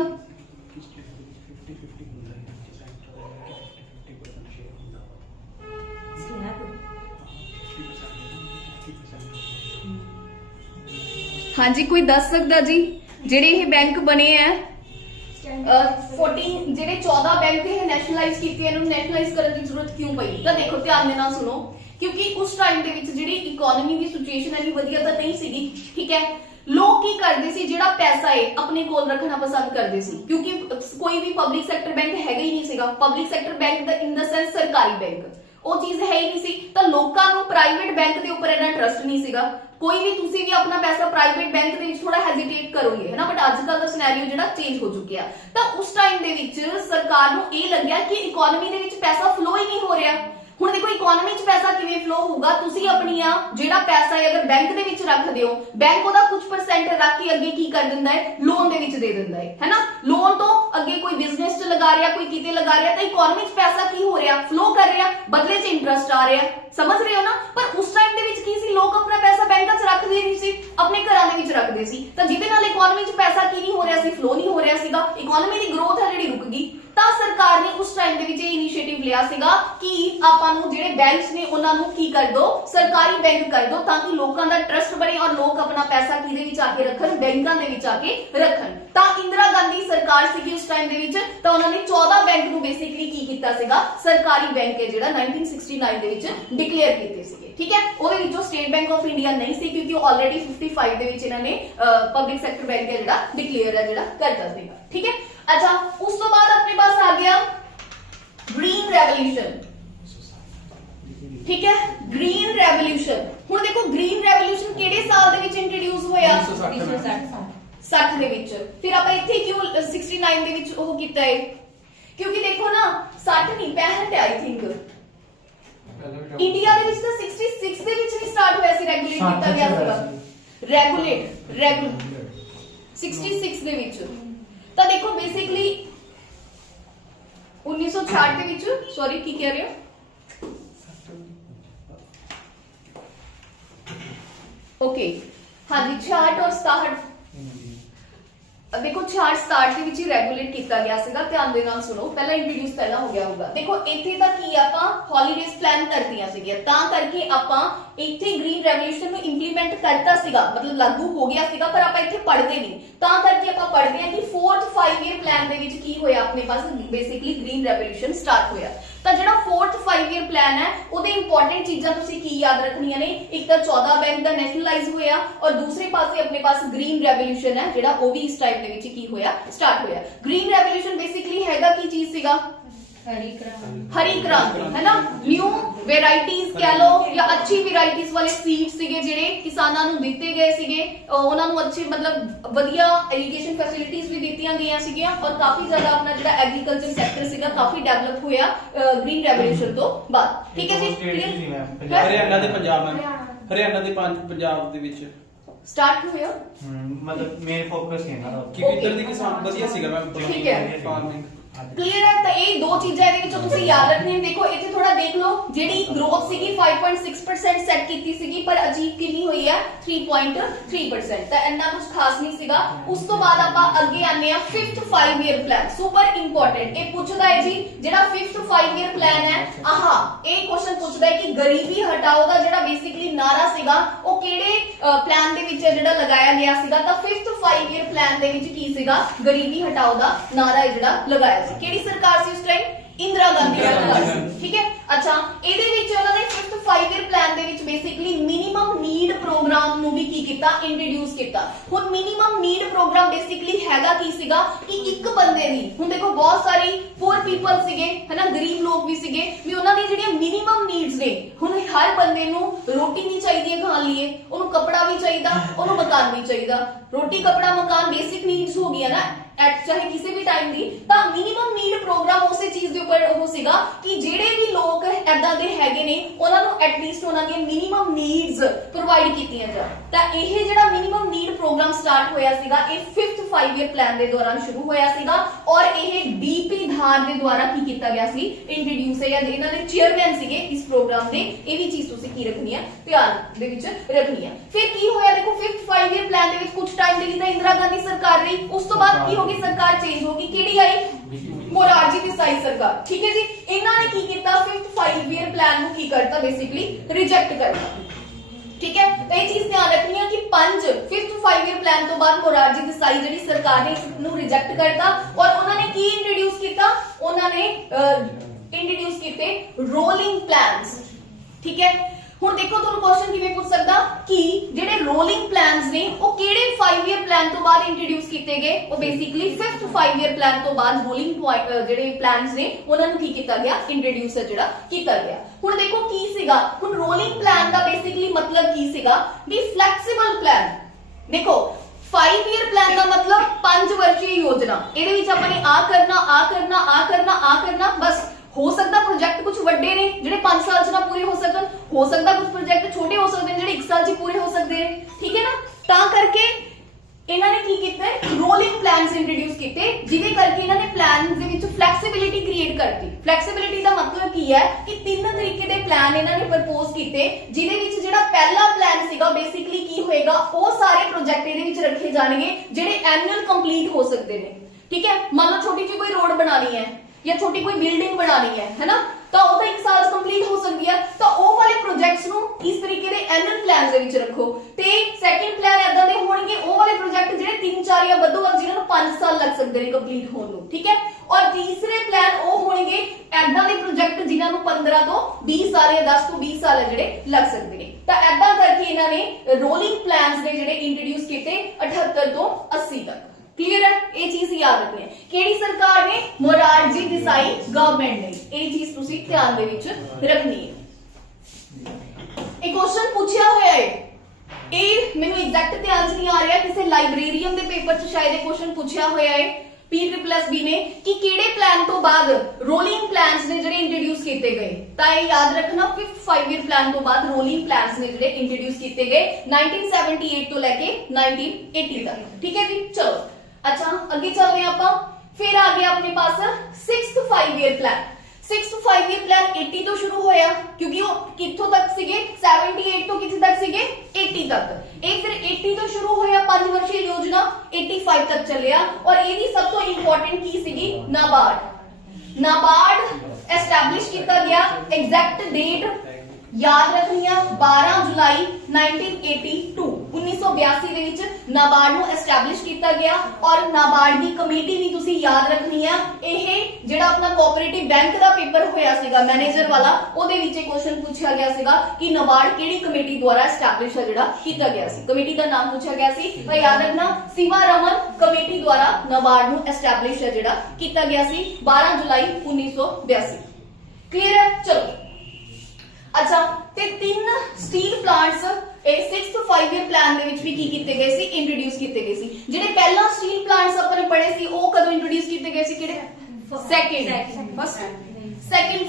हाँ जी कोई दस सकता जी जेडे ये बैंक बने हैं 14 जेडे 14 बैंक थे नैशनलाइज कीते हैं, नैशनलाइज करने की जरूरत क्यों पई? तो देखो ध्यान देना सुनो क्योंकि उस टाइम ਦੇ ਵਿੱਚ ਜਿਹੜੀ ਇਕਨੋਮੀ ਦੀ ਸਿਚੁਏਸ਼ਨ ਇੰਨੀ ਵਧੀਆ ਤਾਂ ਨਹੀਂ ਸੀਗੀ ਠੀਕ ਹੈ ਲੋਕ ਕੀ ਕਰਦੇ ਸੀ ਜਿਹੜਾ ਪੈਸਾ ਹੈ ਆਪਣੇ ਕੋਲ ਰੱਖਣਾ ਪਸੰਦ ਕਰਦੇ ਸੀ ਕਿਉਂਕਿ ਕੋਈ ਵੀ ਪਬਲਿਕ ਸੈਕਟਰ ਬੈਂਕ ਹੈਗਾ ਹੀ ਨਹੀਂ ਸੀਗਾ ਪਬਲਿਕ ਸੈਕਟਰ ਬੈਂਕ ਦਾ ਇਨ ਦਾ ਸੈਂਸ ਸਰਕਾਰੀ ਬੈਂਕ ਉਹ ਚੀਜ਼ ਹੈ ਹੀ ਨਹੀਂ ਸੀ ਤਾਂ ਲੋਕਾਂ ਨੂੰ ਪ੍ਰਾਈਵੇਟ ਬੈਂਕ ਦੇ ਉੱਪਰ ਇੰਨਾ ਟਰਸਟ ਨਹੀਂ ਸੀਗਾ ਕੋਈ ਵੀ ਤੁਸੀਂ ਵੀ ਆਪਣਾ ਪੈਸਾ ਪ੍ਰਾਈਵੇਟ ਬੈਂਕ ਦੇ ਵਿੱਚ ਥੋੜਾ ਹੈਜ਼ਿਟੇਟ ਕਰੋਗੇ ਹੈ ਨਾ ਬਟ ਅੱਜ ਕੱਲ ਦਾ ਸਿਨੈਰੀਓ ਜਿਹੜਾ ਚੇਂਜ ਹੋ ਚੁੱਕਿਆ ਤਾਂ ਉਸ ਟਾਈਮ ਦੇ ਵਿੱਚ ਸਰਕਾਰ ਨੂੰ ਇਹ ਲੱਗਿਆ ਕਿ ਇਕਨੋਮੀ ਦੇ ਵਿੱਚ ਪੈਸਾ ਫਲੋ ਹੀ ਨਹੀਂ ਹੋ ਰਿਹਾ ਹੁਣ ਦੇਖੋ ਇਕਨੋਮੀ 'ਚ ਪੈਸਾ ਕਿਵੇਂ ਫਲੋ ਹੋਊਗਾ ਤੁਸੀਂ ਆਪਣੀਆਂ ਜਿਹੜਾ ਪੈਸਾ ਹੈ ਅਗਰ ਬੈਂਕ ਦੇ ਵਿੱਚ ਰੱਖਦੇ ਹੋ ਬੈਂਕ ਉਹਦਾ ਕੁਝ ਪਰਸੈਂਟ ਰੱਖ ਕੇ ਅੱਗੇ ਕੀ ਕਰ ਦਿੰਦਾ ਹੈ ਲੋਨ ਦੇ ਵਿੱਚ ਦੇ ਦਿੰਦਾ ਹੈ ਨਾ ਲੋਨ ਤੋਂ ਅੱਗੇ ਕੋਈ ਬਿਜ਼ਨਸ 'ਚ ਲਗਾ ਰਿਹਾ ਕੋਈ ਕਿਤੇ ਲਗਾ ਰਿਹਾ ਤਾਂ ਇਕਨੋਮੀ 'ਚ ਪੈਸਾ ਕੀ ਹੋ ਰਿਹਾ ਫਲੋ ਕਰ ਰਿਹਾ ਬਦਲੇ 'ਚ ਇੰਟਰਸਟ ਆ ਰਿਹਾ ਸਮਝ ਰਹੇ ਹੋ ਨਾ ਪਰ ਉਸ ਟਾਈਮ ਦੇ ਵਿੱਚ ਕੀ ਸੀ ਲੋਕ ਆਪਣਾ ਪੈਸਾ ਬੈਂਕਾਂ 'ਚ ਰੱਖਦੇ ਨਹੀਂ ਸੀ ਆਪਣੇ ਘਰਾਂ ਦੇ ਵਿੱਚ ਰੱਖਦੇ ਸੀ ਤਾਂ ਜਿਹਦੇ ਨਾਲ ਇਕਨੋਮੀ 'ਚ ਪੈਸਾ ਕੀ ਨਹੀਂ ਹੋ ਰਿਹਾ ਸੀ ਫਲੋ ਨਹੀਂ ਹੋ ਰਿਹਾ ਸੀਗਾ ਇਕਨੋਮੀ ਦੀ ਗਰੋਥ ਹੈ ਜਿਹੜੀ ਰੁਕ ਗਈ ਤਾਂ ਸਰਕਾਰ ਨੇ ਉਸ ਟਾਈਮ ਦੇ ਵਿੱਚ ਇਹ ਇਨੀਸ਼ੀਏਟਿਵ ਲਿਆ ਸੀਗਾ ਕਿ ਆਪਾਂ ਨੂੰ ਜਿਹੜੇ ਬੈਂਕਸ ਨੇ ਉਹਨਾਂ ਨੂੰ ਕੀ ਕਰ ਦੋ ਸਰਕਾਰੀ ਬੈਂਕ ਕਰ ਦੋ ਤਾਂ ਕਿ ਲੋਕਾਂ ਦਾ ਟਰਸਟ ਬਣੇ ਔਰ ਲੋਕ ਆਪਣਾ ਪੈਸਾ ਕਿਹਦੇ ਵਿੱਚ ਆ ਕੇ ਰੱਖਣ ਬੈਂਕਾਂ ਦੇ ਵਿੱਚ ਆ ਕੇ ਰੱਖਣ ਤਾਂ ਇੰਦਰਾ ਗਾਂਧੀ ਸਰਕਾਰ ਸੀਗੀ ਉਸ ਟਾਈਮ ਦੇ ਵਿੱਚ ਤਾਂ ਉਹਨਾਂ ਨੇ 14 ਬੈਂਕ ਨੂੰ ਬੇਸਿਕਲੀ ਕੀ ਕੀਤਾ ਸੀਗਾ ਸਰਕਾਰੀ ਬੈਂਕ ਹੈ ਜਿਹੜਾ 1969 ਦੇ ਵਿੱਚ ਡਿਕਲੇਅਰ ਕੀਤੇ ਸੀਗੇ ਠੀਕ ਹੈ ਉਹਦੇ ਵਿੱਚੋਂ ਸਟੇਟ ਬੈਂਕ ਆਫ ਇੰਡੀਆ ਨਹੀਂ ਸੀ ਕਿਉਂਕਿ ਉਹ ਆਲਰੇਡੀ 55 ਦੇ ਵਿੱਚ ਇਹਨਾਂ ਨੇ ਪਬਲਿਕ ਸੈਕਟਰ ਬੈਂਕ ਹੈ ਜਿਹੜਾ ਡਿਕਲੇਅਰ ਹੈ ਜਿਹੜਾ ਕਰਤਾ ਸੀਗਾ ਠੀਕ ਹੈ अच्छा उस तो बाद अपने पास आ गया ग्रीन रेवोल्यूशन ठीक है ग्रीन रेवोल्यूशन हुण देखो ग्रीन रेवोल्यूशन केड़े साल दे विच इंट्रोड्यूस होया 1960 दे विच फिर ਆਪਾਂ ਇੱਥੇ ਕਿਉਂ 69 ਦੇ ਵਿੱਚ ਉਹ ਕੀਤਾ ਹੈ ਕਿਉਂਕਿ ਦੇਖੋ ਨਾ 60 ਨਹੀਂ 65 ਹੈ ਆਈ ਥਿੰਕ ਇੰਡੀਆ ਦੇ ਵਿੱਚ ਤਾਂ 66 ਦੇ ਵਿੱਚ ਵੀ ਸਟਾਰਟ ਹੋਇਆ ਸੀ ਰੈਗੂਲੇਟ ਕੀਤਾ ਗਿਆ ਸੀਗਾ ਰੈਗੂਲੇਟ 66 ਦੇ ਵਿੱਚ ਤਾਂ ਦੇਖੋ ਬੇਸਿਕਲੀ 1960 ਦੇ ਵਿੱਚ ਸੌਰੀ ਕੀ ਕਹਿ ਰਹੇ ਹੋ ਓਕੇ ਹਾਂਜੀ 66 ਔਰ 67 देखो 66 ਦੇ ਵਿੱਚ ਹੀ ਰੈਗੂਲੇਟ ਕੀਤਾ ਗਿਆ ਸੀਗਾ ਧਿਆਨ ਦੇ ਨਾਲ ਸੁਣੋ ਪਹਿਲਾਂ ਇੰਟਰੋਡਿਊਸ ਪਹਿਲਾਂ ਹੋ ਗਿਆ ਹੋਊਗਾ ਦੇਖੋ ਇੱਥੇ ਦਾ ਕੀ ਆਪਾਂ ਹੌਲੀਡੇਜ਼ ਪਲਾਨ ਕਰਤੀਆਂ ਸੀਗੀਆਂ ਤਾਂ ਕਰਕੇ ਆਪਾਂ ਇੱਥੇ ਗ੍ਰੀਨ ਰੈਵੋਲੂਸ਼ਨ ਨੂੰ ਇੰਪਲੀਮੈਂਟ ਕਰਤਾ ਸੀਗਾ ਮਤਲਬ ਲਾਗੂ ਹੋ ਗਿਆ ਸੀਗਾ ਪਰ ਆਪਾਂ ਇੱਥੇ ਪੜ੍ਹਦੇ ਨਹੀਂ ਤਾਂ ਕਰਕੇ ਆਪਾਂ ਪੜ੍ਹਦੇ ਹਾਂ ਕਿ 4th 5 ਈਅਰ ਪਲਾਨ ਦੇ ਵਿੱਚ ਕੀ ਹੋਇਆ ਆਪਣੇ ਪਾਸ ਬੇਸਿਕਲੀ ਗ੍ਰੀਨ ਰੈਵੋਲੂਸ਼ਨ ਸਟਾਰਟ ਹੋਇਆ ਤਾਂ ਜਿਹੜਾ 4th 5 ਈਅਰ ਪਲਾਨ ਹੈ ਉਹਦੇ ਇੰਪੋਰਟੈਂਟ ਚੀਜ਼ਾਂ ਤੁਸੀਂ ਕੀ ਯਾਦ ਰੱਖਣੀਆਂ ਨੇ ਇੱਕ ਤਾਂ 14 ਬੈਂਕ ਦਾ ਨੈਸ਼ਨਲਾਈਜ਼ ਹੋਇਆ ਔਰ ਦੂਸਰੇ ਪਾਸੇ ਆਪਣੇ ਪਾਸ ਗ੍ਰੀਨ ਰੈਵੋਲੂਸ਼ਨ ਹੈ ਜਿਹੜਾ ਉਹ ਵੀ ਇਸ ਟਾਈਮ ਦੇ ਵਿੱਚ ਕੀ ਹੋਇਆ ਸਟਾਰਟ ਹੋਇਆ ਗ੍ਰੀਨ ਰੈਵੋਲੂਸ਼ਨ ਬੇਸਿਕਲੀ ਹੈਗਾ ਕੀ ਚੀਜ਼ ਸੀਗਾ हरी क्रांति है ना न्यू वेराइटीज कह लो या अच्छी वेराइटीज वाले सीड्स सीगे जेडे किसानां नूं दिते गए सीगे उन्हां नूं अच्छे मतलब वधिया इरिगेशन फैसिलिटीज भी दित्तियां गईयां सीगीयां और काफी ज्यादा अपना जेड़ा एग्रीकल्चर सेक्टर सीगा काफी डेवलप होया ग्रीन रेवोल्यूशन तो बाद ठीक है जी हरियाणा दे पंजाब में हरियाणा दे पंजाब दे विच स्टार्ट होया मतलब मेन फोकस है ना कि इधर दी किसान वधिया सीगा मैम ठीक है फार्मिंग क्लियर है तो ये दो चीजें ਇਹਦੇ ਵਿੱਚੋਂ ਤੁਸੀਂ ਯਾਦ ਰੱਖਣੀ ਦੇਖੋ ਇੱਥੇ ਥੋੜਾ ਦੇਖ ਲਓ ਜਿਹੜੀ ਗਰੋਥ ਸੀਗੀ 5.6% ਸੈੱਟ ਕੀਤੀ ਸੀਗੀ ਪਰ ਅਚੀਵ ਕਿੰਨੀ ਹੋਈ ਹੈ 3.3% ਤਾਂ ਇੰਨਾ ਕੁਝ ਖਾਸ ਨਹੀਂ ਸੀਗਾ ਉਸ ਤੋਂ ਬਾਅਦ ਆਪਾਂ ਅੱਗੇ ਆਨੇ ਆ 5th 5 year plan super important ਇਹ ਪੁੱਛਦਾ ਹੈ ਜੀ ਜਿਹੜਾ 5th 5 ਈਅਰ ਪਲਾਨ ਹੈ ਆਹਾ ਇਹ ਕੁਐਸਚਨ ਪੁੱਛਦਾ ਹੈ ਕਿ ਗਰੀਬੀ ਹਟਾਓ ਦਾ ਜਿਹੜਾ ਬੇਸਿਕਲੀ ਨਾਰਾ ਸੀਗਾ ਉਹ ਕਿਹੜੇ ਪਲਾਨ ਦੇ ਵਿੱਚ ਜਿਹੜਾ ਲਗਾਇਆ ਗਿਆ ਸੀਗਾ ਤਾਂ 5th 5 ਈਅਰ ਪਲਾਨ ਦੇ ਵਿੱਚ ਕੀ ਸੀਗਾ ਗਰੀਬੀ ਹਟਾਓ ਦਾ ਨਾਰਾ ਜਿਹੜਾ ਲਗਾਇਆ ਕਿਹੜੀ ਸਰਕਾਰ ਸੀ ਉਸ ਟਾਈਮ ਇੰਦਰਾ ਗਾਂਧੀ ਸਰਕਾਰ ਸੀ ਠੀਕ ਹੈ ਅੱਛਾ ਇਹਦੇ ਵਿੱਚ ਉਹਨਾਂ ਨੇ 5th 5 ਈਅਰ ਪਲਾਨ ਦੇ ਵਿੱਚ ਬੇਸਿਕਲੀ ਮਿਨੀਮਮ ਨੀਡ ਪ੍ਰੋਗਰਾਮ ਨੂੰ ਵੀ ਕੀ ਕੀਤਾ ਇੰਟਰੋਡਿਊਸ ਕੀਤਾ ਹੁਣ ਮਿਨੀਮਮ ਨੀਡ ਪ੍ਰੋਗਰਾਮ ਬੇਸਿਕਲੀ ਹੈਗਾ ਕੀ ਸੀਗਾ ਕਿ ਇੱਕ ਬੰਦੇ ਦੀ ਹੁਣ ਦੇਖੋ ਬਹੁਤ ਸਾਰੀ ਪੂਅਰ ਪੀਪਲ ਸੀਗੇ ਹਨਾ ਗਰੀਬ ਲੋਕ ਵੀ ਸੀਗੇ ਵੀ ਉਹਨਾਂ ਦੀ ਜਿਹੜੀਆਂ ਮਿਨੀਮਮ ਨੀਡਸ ਨੇ ਹੁਣ ਹਰ ਬੰਦੇ ਨੂੰ ਰੋਟੀ ਵੀ ਚਾਹੀਦੀ ਹੈ ਖਾਣ ਲਈ ਉਹਨੂੰ ਕੱਪੜਾ ਵੀ ਚਾਹੀਦਾ ਉਹਨੂੰ ਮਕਾਨ ਵੀ ਚਾਹੀਦਾ ਰੋਟੀ ਕੱਪੜਾ ਮਕਾਨ ਬੇਸਿਕ ਨੀਡਸ ਹੋ ਗਈਆਂ ਨਾ ਚਾहे किसी भी टाइम दी ਤਾਂ ਮਿਨੀਮਮ ਨੀਡ ਪ੍ਰੋਗਰਾਮ ਉਸੇ ਚੀਜ਼ ਦੇ ਉੱਪਰ ਉਹ ਸੀਗਾ ਕਿ ਜਿਹੜੇ ਵੀ ਲੋਕ ਐਦਾਂ ਦੇ ਹੈਗੇ ਨੇ ਉਹਨਾਂ ਨੂੰ ਐਟਲੀਸਟ ਉਹਨਾਂ ਦੀਆਂ ਮਿਨੀਮਮ ਨੀਡਸ ਪ੍ਰੋਵਾਈਡ ਕੀਤੀਆਂ ਜਾਣ ਤਾਂ ਇਹ ਜਿਹੜਾ ਮਿਨੀਮਮ ਨੀਡ ਪ੍ਰੋਗਰਾਮ ਸਟਾਰਟ ਹੋਇਆ ਸੀਗਾ ਇਹ 5th 5 ਈਅਰ ਪਲਾਨ ਦੇ ਦੌਰਾਨ ਸ਼ੁਰੂ ਹੋਇਆ ਸੀਗਾ ਔਰ ਇਹ ਡੀਪੀ ਧਾਰ ਦੇ ਦੁਆਰਾ ਕੀ ਕੀਤਾ ਗਿਆ ਸੀ ਇੰਟਰੋਡਿਊਸ ਹੈ ਜਾਂ ਇਹਨਾਂ ਦੇ ਚੇਅਰਮੈਨ ਸੀਗੇ ਇਸ ਪ੍ਰੋਗਰਾਮ ਦੇ ਇਹ ਵੀ ਚੀਜ਼ ਤੁਸੀਂ ਕੀ ਰੱਖਣੀ ਹੈ ਧਿਆਨ ਦੇ ਵਿੱਚ ਰੱਖਣੀ ਹੈ ਫਿਰ ਕੀ ਹੋਇਆ ਦੇਖੋ 5th 5 ਈਅਰ ਪਲਾਨ ਦੇ ਵਿੱਚ ਕੁਝ ਟਾਈਮ ਦੇ ਲਈ ਤਾਂ ਇੰਦਰਾ ਗਾਂਧੀ ਸਰਕਾਰ ਰਹੀ ਉਸ ਤੋਂ ਬਾਅਦ ਕੀ सरकार चेंज होगी केड़ी आई मोरारजी देसाई सरकार ठीक है जी इन्हां ने की कीता 5th 5 ईयर प्लान नु की करता बेसिकली रिजेक्ट करता ठीक है तो ये चीज ध्यान रखनी है कि 5th 5 ईयर प्लान तो बाद मोरारजी देसाई जिहड़ी सरकार ने इसनु रिजेक्ट करता और उन्होंने की इंट्रोड्यूस कीता उन्होंने इंट्रोड्यूस कीते रोलिंग प्लान्स ठीक है। ਹੁਣ ਦੇਖੋ ਤੁਹਾਨੂੰ ਕੁਐਸਚਨ ਕਿਵੇਂ ਪੁੱਛ ਸਕਦਾ ਕਿ ਜਿਹੜੇ ਰੋਲਿੰਗ ਪਲਾਨਸ ਨੇ ਉਹ ਕਿਹੜੇ 5 ਈਅਰ ਪਲਾਨ ਤੋਂ ਬਾਅਦ ਇੰਟਰੋਡਿਊਸ ਕੀਤੇ ਗਏ, ਉਹ ਬੇਸਿਕਲੀ 5th 5 ਈਅਰ ਪਲਾਨ ਤੋਂ ਬਾਅਦ ਰੋਲਿੰਗ ਜਿਹੜੇ ਪਲਾਨਸ ਨੇ ਉਹਨਾਂ ਨੂੰ ਕੀ ਕੀਤਾ ਗਿਆ, ਇੰਟਰੋਡਿਊਸ ਜਿਹੜਾ ਕੀਤਾ ਗਿਆ। ਹੁਣ ਦੇਖੋ ਕੀ ਸੀਗਾ, ਹੁਣ ਰੋਲਿੰਗ ਪਲਾਨ ਦਾ ਬੇਸਿਕਲੀ ਮਤਲਬ ਕੀ ਸੀਗਾ ਵੀ ਫਲੈਕਸੀਬਲ ਪਲਾਨ। ਦੇਖੋ 5 ਈਅਰ ਪਲਾਨ ਦਾ ਮਤਲਬ 5 ਵਰਸ਼ੀ ਯੋਜਨਾ, ਇਹਦੇ ਵਿੱਚ ਆਪਾਂ ਨੇ ਆ ਕਰਨਾ ਆ ਕਰਨਾ ਆ ਕਰਨਾ ਆ ਕਰਨਾ, ਬਸ ਹੋ ਸਕਦਾ ਪ੍ਰੋਜੈਕਟ ਕੁਝ ਵੱਡੇ ਨੇ ਜਿਹੜੇ 5 ਸਾਲ ਚ ਨਾ ਪੂਰੇ ਹੋ ਸਕਣ, ਹੋ ਸਕਦਾ ਕੁਝ ਪ੍ਰੋਜੈਕਟ ਛੋਟੇ ਹੋ ਸਕਦੇ ਨੇ ਜਿਹੜੇ 1 ਸਾਲ ਚ ਪੂਰੇ ਹੋ ਸਕਦੇ ਨੇ, ਠੀਕ ਹੈ ਨਾ। ਤਾਂ ਕਰਕੇ ਇਹਨਾਂ ਨੇ ਕੀ ਕੀਤਾ, ਰੋਲਿੰਗ ਪਲਾਨਸ ਇੰਟਰੋਡਿਊਸ ਕੀਤੇ, ਜਿਹਦੇ ਕਰਕੇ ਇਹਨਾਂ ਨੇ ਪਲਾਨਸ ਦੇ ਵਿੱਚ ਫਲੈਕਸੀਬਿਲਿਟੀ ਕ੍ਰੀਏਟ ਕਰਤੀ। ਫਲੈਕਸੀਬਿਲਿਟੀ ਦਾ ਮਤਲਬ ਕੀ ਹੈ ਕਿ 3 ਤਰੀਕੇ ਦੇ ਪਲਾਨ ਇਹਨਾਂ ਨੇ ਪ੍ਰਪੋਜ਼ ਕੀਤੇ, ਜਿਹਦੇ ਵਿੱਚ ਜਿਹੜਾ ਪਹਿਲਾ ਪਲਾਨ ਸੀਗਾ ਬੇਸਿਕਲੀ ਕੀ ਹੋਏਗਾ, ਉਹ ਸਾਰੇ ਪ੍ਰੋਜੈਕਟ ਇਹਦੇ ਵਿੱਚ ਰੱਖੇ ਜਾਣਗੇ ਜਿਹੜੇ ਐਨੂਅਲ ਕੰਪਲੀਟ ਹੋ ਸਕਦੇ ਨੇ, ਠੀਕ ਹੈ। ਮੰਨ ਲਓ ਛੋਟੀ ਜਿਹੀ ਕੋਈ ਰੋਡ ਬਣਾਣੀ ਹੈ ਜਾਂ ਛੋਟੀ ਕੋਈ ਬਿਲਡਿੰਗ ਬਣਾਣੀ ਹੈ ਨਾ, ਤਾਂ ਉਹ ਤਾਂ 1 ਸਾਲ ਚ ਕੰਪਲੀਟ ਹੋ ਸਕਦੀ ਹੈ, ਤਾਂ ਉਹ ਵਾਲੇ ਪ੍ਰੋਜੈਕਟਸ ਨੂੰ ਇਸ ਤਰੀਕੇ ਦੇ ਐਨੂਅਲ ਪਲਾਨ ਦੇ ਵਿੱਚ ਰੱਖੋ। ਤੇ ਸੈਕੰਡ ਪਲਾਨ ਇਦਾਂ ਦੇ ਹੋਣਗੇ ਉਹ ਵਾਲੇ ਪ੍ਰੋਜੈਕਟ ਜਿਹੜੇ 3 4 ਜਾਂ ਵੱਧੋ ਵੱਧ ਜਿਹਨਾਂ ਨੂੰ 5 ਸਾਲ ਲੱਗ ਸਕਦੇ ਨੇ ਕੰਪਲੀਟ ਹੋਣ ਨੂੰ, ਠੀਕ ਹੈ। ਔਰ ਤੀਸਰੇ ਪਲਾਨ ਉਹ ਹੋਣਗੇ ਐਦਾਂ ਦੇ ਪ੍ਰੋਜੈਕਟ ਜਿਨ੍ਹਾਂ ਨੂੰ 15 ਤੋਂ 20 ਸਾਲ ਜਾਂ 10 ਤੋਂ 20 ਸਾਲ ਜਿਹੜੇ ਲੱਗ ਸਕਦੇ ਨੇ। ਤਾਂ ਐਦਾਂ ਕਰਕੇ ਇਹਨਾਂ ਨੇ ਰੋਲਿੰਗ ਪਲਾਨਸ ਨੇ ਜਿਹੜੇ ਇੰਟਰੋਡਿਊਸ ਕੀਤੇ 78 ਤੋਂ 80 ਤੱਕ। क्लियर है, ये चीज याद रखनी है। केड़ी सरकार ने, मोरारजी देसाई गवर्नमेंट ने, ये चीज तुसी ध्यान दे विच रखनी है। एक क्वेश्चन पूछा होया है, ये मेनू एग्जैक्ट ध्यान च नहीं आ रहा, किसी लाइब्रेरियन दे पेपर च शायद ये क्वेश्चन पूछा होया है PSSB ने कि केड़े प्लान तो बाद रोलिंग प्लान्स ने जेडे इंट्रोड्यूस किए गए। तां ये याद रखना 5th 5 ईयर प्लान तो बाद रोलिंग प्लान्स ने जेडे इंट्रोड्यूस किए गए 1978 तो लेके 1980 तक, ठीक है जी। चलो अच्छा आगे चलते हैं ਆਪਾਂ। फिर आ गया अपने पास 6th 5 year plan. 6th 5 year plan 80 तो शुरू होया, क्योंकि वो कित्थों तक सीगे 78 तो किथे तक सीगे 80 तक। एक फिर 80 तो शुरू होया 5 वर्षीय योजना 85 तक चलिया। और ਇਹਦੀ ਸਭ ਤੋਂ ਇੰਪੋਰਟੈਂਟ ਕੀ ਸੀਗੀ, नाबार्ड। नाबार्ड एस्टैब्लिश किया गया, एग्जैक्ट डेट याद रखनी है 12 जुलाई 1982 1982 ਦੇ ਵਿੱਚ ਨਾਬਾਰਡ ਨੂੰ ਐਸਟੈਬਲਿਸ਼ ਕੀਤਾ ਗਿਆ। ਔਰ ਨਾਬਾਰਡ ਦੀ ਕਮੇਟੀ ਵੀ ਤੁਸੀਂ ਯਾਦ ਰੱਖਣੀ ਹੈ। ਇਹ ਜਿਹੜਾ ਆਪਣਾ ਕੋਆਪਰੇਟਿਵ ਬੈਂਕ ਦਾ ਪੇਪਰ ਹੋਇਆ ਸੀਗਾ ਮੈਨੇਜਰ ਵਾਲਾ, ਉਹਦੇ ਵਿੱਚ ਇਹ ਕੁਐਸਚਨ ਪੁੱਛਿਆ ਗਿਆ ਸੀਗਾ ਕਿ ਨਾਬਾਰਡ ਕਿਹੜੀ ਕਮੇਟੀ ਦੁਆਰਾ ਐਸਟੈਬਲਿਸ਼ ਜਿਹੜਾ ਕੀਤਾ ਗਿਆ ਸੀ, ਕਮੇਟੀ ਦਾ ਨਾਮ ਪੁੱਛਿਆ ਗਿਆ ਸੀ। ਤਾਂ ਯਾਦ ਰੱਖਣਾ ਸਿਵਾ ਰਮਨ ਕਮੇਟੀ ਦੁਆਰਾ ਨਾਬਾਰਡ ਨੂੰ ਐਸਟੈਬਲਿਸ਼ ਜਿਹੜਾ ਕੀਤਾ ਗਿਆ ਸੀ 12 ਜੁਲਾਈ 1982। ਕਲੀਅਰ ਹੈ। ਚਲੋ अच्छा ते 3 steel plants 6th 5 year plan ਦੇ ਵਿੱਚ ਵੀ ਕੀ ਕੀਤੇ ਗਏ ਸੀ, ਇੰਟਰੋਡਿਊਸ ਕੀਤੇ ਗਏ ਸੀ। ਜਿਹੜੇ ਪਹਿਲਾਂ ਸਟੀਲ ਪਲਾਂਟਸ ਆਪਾਂ ਨੇ ਪੜ੍ਹੇ ਸੀ ਉਹ ਕਦੋਂ ਇੰਟਰੋਡਿਊਸ ਕੀਤੇ ਗਏ ਸੀ, ਕਿਹੜੇ, ਸੈਕਿੰਡ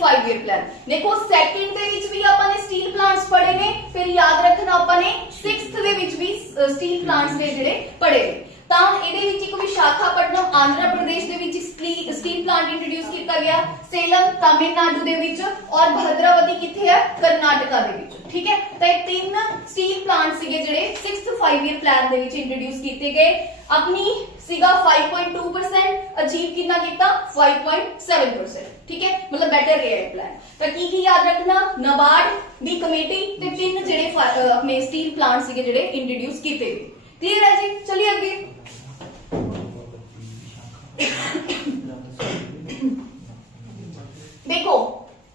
5 ईयर प्लान। देखो सेकंड ਦੇ ਵਿੱਚ ਵੀ ਆਪਾਂ ਨੇ ਸਟੀਲ ਪਲਾਂਟਸ ਪੜ੍ਹੇ ਨੇ, ਫਿਰ ਯਾਦ ਰੱਖਣਾ ਆਪਾਂ ਨੇ 6th ਦੇ ਵਿੱਚ ਵੀ ਸਟੀਲ ਪਲਾਂਟਸ ਨੇ ਜਿਹੜੇ ਪੜ੍ਹੇ ਨੇ। ਤਾਂ ਇਹਦੇ ਵਿੱਚ ਇੱਕ ਵਿਸ਼ਾਖਾਪਟਨਮ ਆਂਧਰਾ ਪ੍ਰਦੇਸ਼ ਦੇ ਵਿੱਚ ਸਟੀਲ ਪਲਾਂਟ ਇੰਟਰੋਡਿਊਸ ਕੀਤਾ ਗਿਆ, ਸੇਲਮ ਤਾਮਿਲਨਾਡੂ ਦੇ ਵਿੱਚ, ਔਰ ਭਦਰਾਵਤੀ ਕਿੱਥੇ ਹੈ, ਕਰਨਾਟਕਾ ਦੇ ਵਿੱਚ, ਠੀਕ ਹੈ। ਤਾਂ ਇਹ 3 ਸਟੀਲ ਪਲਾਂਟ ਸੀਗੇ ਜਿਹੜੇ 6th 5 ईयर प्लान ਦੇ ਵਿੱਚ ਇੰਟਰੋਡਿਊਸ ਕੀਤੇ ਗਏ। ਆਪਣੀ ਸੀਗਾ 5.2%, ਅਚੀਵ ਕਿੰਨਾ ਕੀਤਾ 5.7%, ਠੀਕ ਹੈ, ਮਤਲਬ ਬੈਟਰ ਰਿਹਾ ਇਹ ਪਲਾਨ। ਤਾਂ ਕੀ ਯਾਦ ਰੱਖਣਾ, ਨਾਬਾਰਡ ਦੀ ਕਮੇਟੀ ਤੇ 3 ਜਿਹੜੇ ਆਪਣੇ ਸਟੀਲ ਪਲਾਂਟ ਸੀਗੇ ਜਿਹੜੇ ਇੰਟਰੋਡਿਊਸ ਕੀਤੇ ਗਏ। क्लियर है जी। चलिए आगे देखो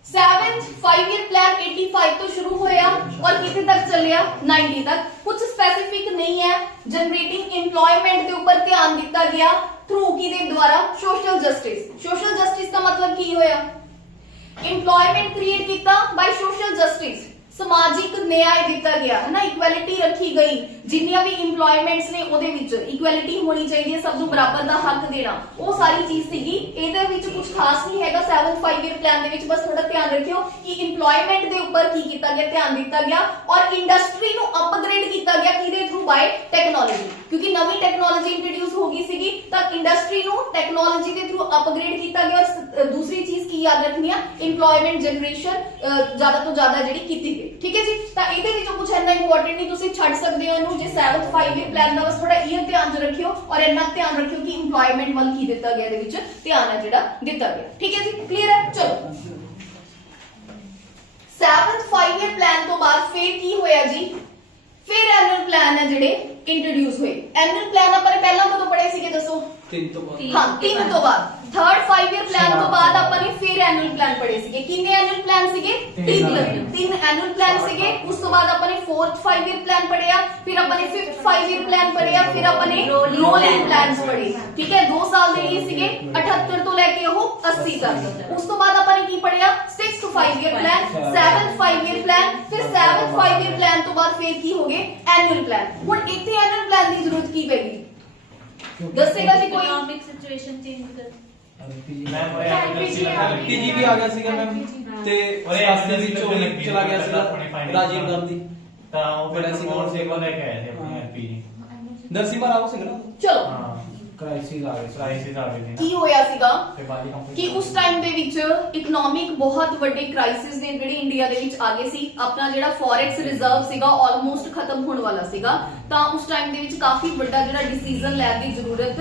7th 5 ईयर प्लान 85 तो शुरू होया और कितने तक चलिया 90 तक। कुछ स्पेसिफिक नहीं है, जनरेटिंग एम्प्लॉयमेंट के ऊपर ध्यान दिता गया थ्रू किदे द्वारा, सोशल जस्टिस। सोशल जस्टिस का मतलब की होया, एम्प्लॉयमेंट क्रिएट किया बाय सोशल जस्टिस, समाजिक न्याय दिता गया है ना, इक्वलिटी रखी गई, जिन्नियां भी इंप्लॉयमेंट्स ने ਉਹਦੇ ਵਿੱਚ ਇਕੁਐਲਿਟੀ ਹੋਣੀ ਚਾਹੀਦੀ ਹੈ, ਸਭ ਨੂੰ ਬਰਾਬਰ ਦਾ ਹੱਕ ਦੇਣਾ, ਉਹ ਸਾਰੀ ਚੀਜ਼ ਸੀਗੀ। ਇਹਦੇ ਵਿੱਚ ਕੁਝ ਖਾਸ ਨਹੀਂ ਹੈਗਾ 7th 5 ईयर प्लान ਦੇ ਵਿੱਚ, ਬਸ ਥੋੜਾ ਧਿਆਨ ਰੱਖਿਓ ਕਿ ਇੰਪਲॉयमेंट ਦੇ ਉੱਪਰ ਕੀ ਕੀਤਾ ਗਿਆ, ਧਿਆਨ ਦਿੱਤਾ ਗਿਆ। ਔਰ ਇੰਡਸਟਰੀ ਨੂੰ ਅਪਗ੍ਰੇਡ ਕੀਤਾ ਗਿਆ ਕਿਹਦੇ ਥਰੂ, ਬਾय ਟੈਕਨੋਲੋਜੀ, ਕਿਉਂਕਿ ਨਵੀਂ ਟੈਕਨੋਲੋਜੀ ਇੰਟਰੋਡਿਊਸ ਹੋ ਗਈ ਸੀਗੀ, ਤਾਂ ਇੰਡਸਟਰੀ ਨੂੰ ਟੈਕਨੋਲੋਜੀ ਦੇ ਥਰੂ ਅਪਗ੍ਰੇਡ ਕੀਤਾ ਗਿਆ। ਔਰ ਦੂਸਰੀ ਚੀਜ਼ ਕੀ ਯਾਦ ਰੱਖਣੀ ਆ, ਇੰਪਲॉयमेंट ਜਨਰੇਸ਼ਨ ਜ਼ਿਆਦਾ ਤੋਂ ਜ਼ਿਆਦਾ ਜਿਹੜੀ ਕੀਤੀ ਗਈ, ਠੀਕ ਹੈ ਜੀ। ਤਾਂ ਇਹਦੇ ਵਿੱਚੋਂ ਕੁਝ ਇੰਨਾ ਇੰਪੋਰਟੈਂਟ ਨਹੀਂ, ਤੁਸੀਂ ਛੱਡ ਸਕਦੇ ਹੋ ਇਹਨੂੰ। ਜੇ 7th 5 ईयर प्लान ਦਾ ਬਸ ਥੋੜਾ ਈਅਰ ਧਿਆਨ ਚ ਰੱਖਿਓ, ਔਰ ਇੰਨਾ ਧਿਆਨ ਰੱਖਿਓ ਕਿ ਇੰਪਲॉयमेंट ਵੱਲ ਕੀ ਦਿੱਤਾ ਗਿਆ, ਇਹਦੇ ਵਿੱਚ ਧਿਆਨ ਹੈ ਜਿਹੜਾ ਦਿੱਤਾ ਗਿਆ, ਠੀਕ ਹੈ ਜੀ। ਕਲੀਅਰ ਹੈ। ਚਲੋ 7th 5 ईयर प्लान ਤੋਂ ਬਾਅਦ ਫਿਰ ਕੀ ਹੋਇਆ ਜੀ, ਫਿਰ ਐਨੂਅਲ ਪਲਾਨ ਹੈ ਜਿਹੜੇ ਇੰਟਰੋਡਿਊਸ ਹੋਏ। ਐਨੂਅਲ ਪਲਾਨ ਆਪਾਂ ਨੇ ਪਹਿਲਾਂ ਕਦੋਂ ਪੜ੍ਹੇ ਸੀਗੇ ਦੱਸੋ, 3 ਤੋਂ ਬਾਅਦ हाँ 3 ਤੋਂ ਬਾਅਦ थर्ड 5 ईयर प्लान तो बाद ਆਪਾਂ ਨੇ ਫਿਰ ਐਨੂਅਲ ਪਲਾਨ ਪੜੇ ਸੀਗੇ ਕਿੰਨੇ ਐਨੂਅਲ ਪਲਾਨ ਸੀਗੇ 3 ਐਨੂਅਲ ਪਲਾਨ ਸੀਗੇ ਉਸ ਤੋਂ ਬਾਅਦ ਆਪਾਂ ਨੇ 4th 5 ईयर प्लान ਪੜਿਆ ਫਿਰ ਆਪਾਂ ਨੇ 5th 5 ईयर प्लान ਪੜਿਆ ਫਿਰ ਆਪਾਂ ਨੇ ਰੋਲਿੰਗ ਪਲਾਨਸ ਪੜੇ ਠੀਕ ਹੈ 2 ਸਾਲ ਦੇ ਲਈ ਸੀਗੇ 78 ਤੋਂ ਲੈ ਕੇ ਉਹ 80 ਤੱਕ ਉਸ ਤੋਂ ਬਾਅਦ ਆਪਾਂ ਨੇ ਕੀ ਪੜਿਆ 6th 5 year plan 7th 5 year plan ਫਿਰ 7th 5 ईयर प्लान ਤੋਂ ਬਾਅਦ ਫਿਰ ਕੀ ਹੋ ਗਏ ਐਨੂਅਲ ਪਲਾਨ ਹੁਣ ਇੱਥੇ ਐਨੂਅਲ ਪਲਾਨ ਦੀ ਜ਼ਰੂਰਤ ਕੀ ਪੈਗੀ ਦੱਸੇਗਾ ਜੀ ਕੋਈ इकोनॉमिक सिचुएशन चेंज कर LPG ਵੀ ਆ ਗਿਆ ਸੀਗਾ ਮੈਮ ਤੇ 88 ਵਿੱਚੋਂ ਚਲਾ ਗਿਆ ਸੀਗਾ ਰਾਜੀਵ ਗਾਂਧੀ ਤਾਂ ਉਹ ਫਿਰ ਅਸੀਂ ਕੌਣ ਸੇਵਾ ਲੈ ਕੇ ਆਏ थे अपनी एलपीजी ਨਰਸਿਮਹਾ ਰਾਓ ਸੀਗਾ ਨਾ ਚਲੋ ਹਾਂ क्राइसिस आ गई क्राइसिस आ गई थी ਕੀ ਹੋਇਆ ਸੀਗਾ ਤੇ ਬਾਲੀ ਕੰਪਨੀ ਕਿ ਉਸ ਟਾਈਮ ਦੇ ਵਿੱਚ ਇਕਨੋਮਿਕ ਬਹੁਤ ਵੱਡੇ ਕ੍ਰਾਈਸਿਸ ਨੇ ਜਿਹੜੇ ਇੰਡੀਆ ਦੇ ਵਿੱਚ ਆ ਗਏ ਸੀ ਆਪਣਾ ਜਿਹੜਾ ਫੋਰੈਕਸ ਰਿਜ਼ਰਵ ਸੀਗਾ ਆਲਮੋਸਟ ਖਤਮ ਹੋਣ ਵਾਲਾ ਸੀਗਾ ਤਾਂ ਉਸ ਟਾਈਮ ਦੇ ਵਿੱਚ ਕਾਫੀ ਵੱਡਾ ਜਿਹੜਾ ਡਿਸੀਜਨ ਲੈਣ ਦੀ ਜ਼ਰੂਰਤ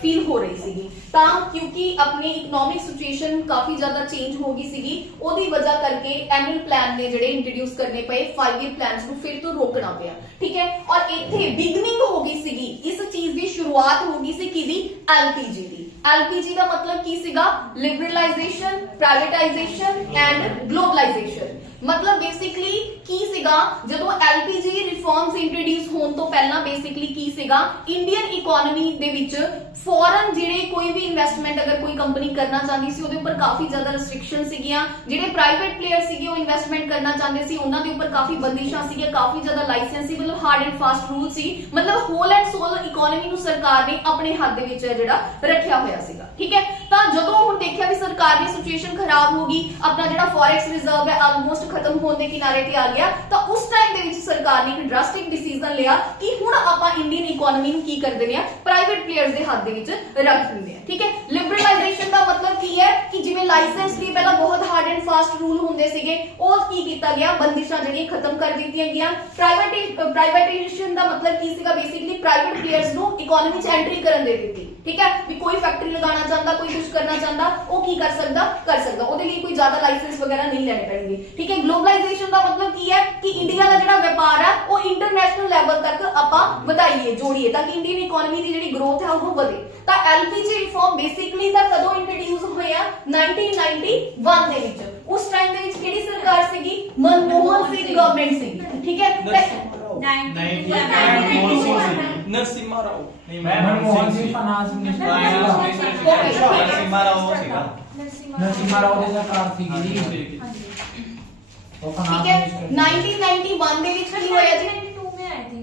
ਫੀਲ ਹੋ ਰਹੀ ਸੀਗੀ ਤਾਂ ਕਿਉਂਕਿ ਆਪਣੀ ਇਕਨੋਮਿਕ ਸਿਚੁਏਸ਼ਨ ਕਾਫੀ ਜ਼ਿਆਦਾ ਚੇਂਜ ਹੋ ਗਈ ਸੀਗੀ ਉਹਦੀ ਵਜ੍ਹਾ ਕਰਕੇ ਐਨੂਅਲ ਪਲਾਨ ਨੇ ਜਿਹੜੇ ਇੰਟਰੋਡਿਊਸ ਕਰਨੇ ਪਏ 5 ਈਅਰ ਪਲਾਨਸ ਨੂੰ ਫਿਰ ਤੋਂ ਰੋਕਣਾ ਪਿਆ ਠੀਕ ਹੈ ਔਰ ਇੱਥੇ ਬਿਗਨਿੰਗ ਹੋ ਗਈ ਸੀਗੀ ਇਸ ਚੀਜ਼ ਦੀ ਸ਼ੁਰੂਆਤ ਹੋ ਗਈ ਸੀ ਕਿਹਦੀ ਐਲਪੀਜੀ ਦੀ ਐਲਪੀਜੀ ਦਾ ਮਤਲਬ ਕੀ ਸੀਗਾ ਲਿਬਰਲਾਈਜੇਸ਼ਨ ਪ੍ਰਾਈਵੇਟਾਈਜੇਸ਼ਨ ਐਂਡ ਗਲੋਬਲਾਈਜੇਸ਼ਨ मतलब बेसिकली की सीगा जदों एलपीजी रिफॉर्म्स इंट्रोड्यूस होने तो पहला बेसिकली की सीगा Indian economy they which foreign जेडे कोई भी इन्वेस्टमेंट अगर कोई कंपनी करना चाहती सी ओदे ऊपर काफी ज्यादा रिस्ट्रिक्शन सीगियां जेडे प्राइवेट प्लेयर सीगे वो इन्वेस्टमेंट करना चाहते सी उन्हां दे ऊपर काफी बंदिशां सीगियां काफी ज्यादा लाइसेंस सी मतलब हार्ड एंड फास्ट रूल सी मतलब होल एंड सोल इकोनॉमी नु सरकार ने अपने हाथ दे विच जेड़ा रखिया होया सीगा ठीक है तां जदों हुण देखिया भी सरकार दी सिचुएशन खराब हो गई अपना जेड़ा फॉरेक्स रिजर्व है ऑलमोस्ट खत्म होने के किनारे पे आ गया तो उस टाइम दे विच सरकार ने एक ड्रास्टिक डिसीजन लिया कि हुण आपां इंडियन इकोनॉमी नु की कर देने आ प्राइवेट प्लेयर्स दे हाथ दे विच रख दिंदे आ ठीक है लिबरलाइजेशन दा मतलब की है कि जिवें लाइसेंस भी पहला बहुत हार्ड एंड फास्ट रूल हुंदे सीगे और की कीता गया बंदिशां जेहड़ियां खत्म कर दित्तियां गईयां प्राइवेटाइजेशन दा मतलब की सीगा बेसिकली प्राइवेट प्लेयर्स नु इकोनॉमी च एंट्री करन दे दित्ती ठीक है भी कोई फैक्ट्री लगाना चाहता कोई कुछ करना चाहता वो की कर सकदा ओदे लिए कोई ज्यादा लाइसेंस वगैरह नहीं लेने पड़ेंगे ठीक है ग्लोबलाइजेशन का मतलब की है कि इंडिया का जिहड़ा व्यापार है वो इंटरनेशनल लेवल तक आपां वधाईए जोड़िए ताकि इंडियन इकोनॉमी की जिहड़ी ग्रोथ है वो बढ़े ता एलपीजी रिफॉर्म बेसिकली ता कदों इंट्रोड्यूस होया 1991 दे विच उस टाइम दे विच केड़ी सरकार सीगी मनमोहन सिंह गवर्नमेंट सीगी ठीक है ਨਰਸਿਮਹਾ ਰਾਓ मनमोहन सिंह फाइनेंस मिनिस्टर नरसिम्हा राव वो सीगा नरसिम्हा राव जी सरकार थी जी वो ठीक है फाइनेंस 1991 ਦੇ ਵਿੱਚ ਕੀ ਹੋਇਆ ਜੀ 1992 में आए थे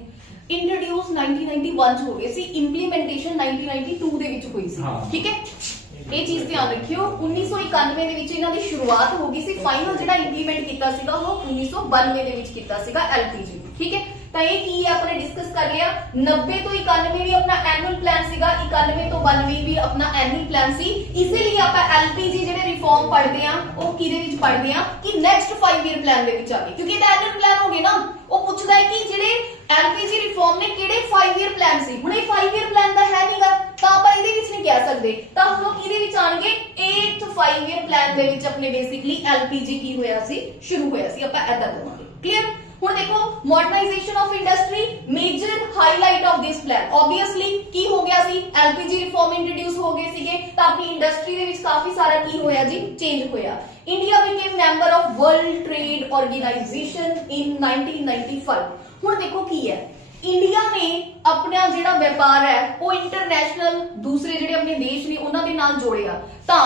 इंट्रोड्यूस 1991 ਚ ਹੋ ਗਏ ਸੀ ਇੰਪਲੀਮੈਂਟੇਸ਼ਨ 1992 ਦੇ ਵਿੱਚ ਹੋਈ ਸੀ ਹਾਂ। ਠੀਕ ਹੈ ਇਹ ਚੀਜ਼ ਧਿਆਨ ਰੱਖਿਓ 1991 ਦੇ ਵਿੱਚ ਇਹਨਾਂ ਦੀ ਸ਼ੁਰੂਆਤ ਹੋ ਗਈ ਸੀ ਫਾਈਨਲ ਜਿਹੜਾ ਇੰਪਲੀਮੈਂਟ ਕੀਤਾ ਸੀਗਾ ਉਹ 1992 ਦੇ ਵਿੱਚ ਕੀਤਾ ਸੀਗਾ ਐਲਪੀਜੀ ਠੀਕ ਹੈ ਤਾਂ ਇਹ ਕੀ ਹੈ ਆਪਣੇ ਡਿਸਕਸ ਕਰ ਲਿਆ 90 ਤੋਂ 91 ਵੀ ਆਪਣਾ ਐਨੂਅਲ ਪਲਾਨ ਸੀਗਾ 91 ਤੋਂ 92 ਵੀ ਆਪਣਾ ਐਨੂਅਲ ਪਲਾਨ ਸੀ ਇਸੇ ਲਈ ਆਪਾਂ ਐਲਪੀਜੀ ਜਿਹੜੇ ਰਿਫਾਰਮ ਪੜ੍ਹਦੇ ਆ ਉਹ ਕਿਹਦੇ ਵਿੱਚ ਪੜ੍ਹਦੇ ਆ ਕਿ ਨੈਕਸਟ 5 ਈਅਰ ਪਲਾਨ ਦੇ ਵਿੱਚ ਆ ਗਏ ਕਿਉਂਕਿ ਇਹ ਤਾਂ ਐਨੂਅਲ ਪਲਾਨ ਹੋ ਗਏ ਨਾ ਉਹ ਪੁੱਛਦਾ ਹੈ ਕਿ ਜਿਹੜੇ ਐਲਪੀਜੀ ਰਿਫਾਰਮ ਨੇ ਕਿਹੜੇ 5 ਈਅਰ ਪਲਾਨ ਸੀ ਹੁਣ ਇਹ 5 ਈਅਰ ਪਲਾਨ ਦਾ ਹੈ ਨਹੀਂਗਾ ਤਾਂ ਆਪਾਂ ਇਹਦੇ ਵਿੱਚ ਨਹੀਂ ਕਹਿ ਸਕਦੇ ਤਾਂ ਹੁਣ ਉਹ ਕਿਹਦੇ ਵਿੱਚ ਆਣਗੇ 8th 5 ਈਅਰ ਪਲਾਨ ਦੇ ਵਿੱਚ ਆਪਣੇ ਬੇਸਿਕਲੀ ਐਲਪੀਜੀ ਕੀ ਹੋਇਆ ਸੀ ਸ਼ੁਰੂ ਹੋਇਆ ਸੀ ਆਪਾਂ ਐਦਾਂ ਕਰਾਂਗੇ ਕਲੀਅਰ ਹੁਣ ਦੇਖੋ modernisation of industry major highlight of this plan obviously ਕੀ ਹੋ ਗਿਆ ਸੀ ਐਲਪੀਜੀ ਰਿਫਾਰਮ ਇੰਟਰੋਡਿਊਸ ਹੋ ਗਏ ਸੀਗੇ ਤਾਂ ਆਪਣੀ ਇੰਡਸਟਰੀ ਦੇ ਵਿੱਚ ਕਾਫੀ ਸਾਰਾ ਕੀ ਹੋਇਆ ਜੀ ਚੇਂਜ ਹੋਇਆ India became member of World Trade Organisation in 1995 ਹੁਣ ਦੇਖੋ ਕੀ ਹੈ ਇੰਡੀਆ ਨੇ ਆਪਣਾ ਜਿਹੜਾ ਵਪਾਰ ਹੈ ਉਹ ਇੰਟਰਨੈਸ਼ਨਲ ਦੂਸਰੇ ਜਿਹੜੇ ਆਪਣੇ ਦੇਸ਼ ਨੇ ਉਹਨਾਂ ਦੇ ਨਾਲ ਜੋੜਿਆ ਤਾਂ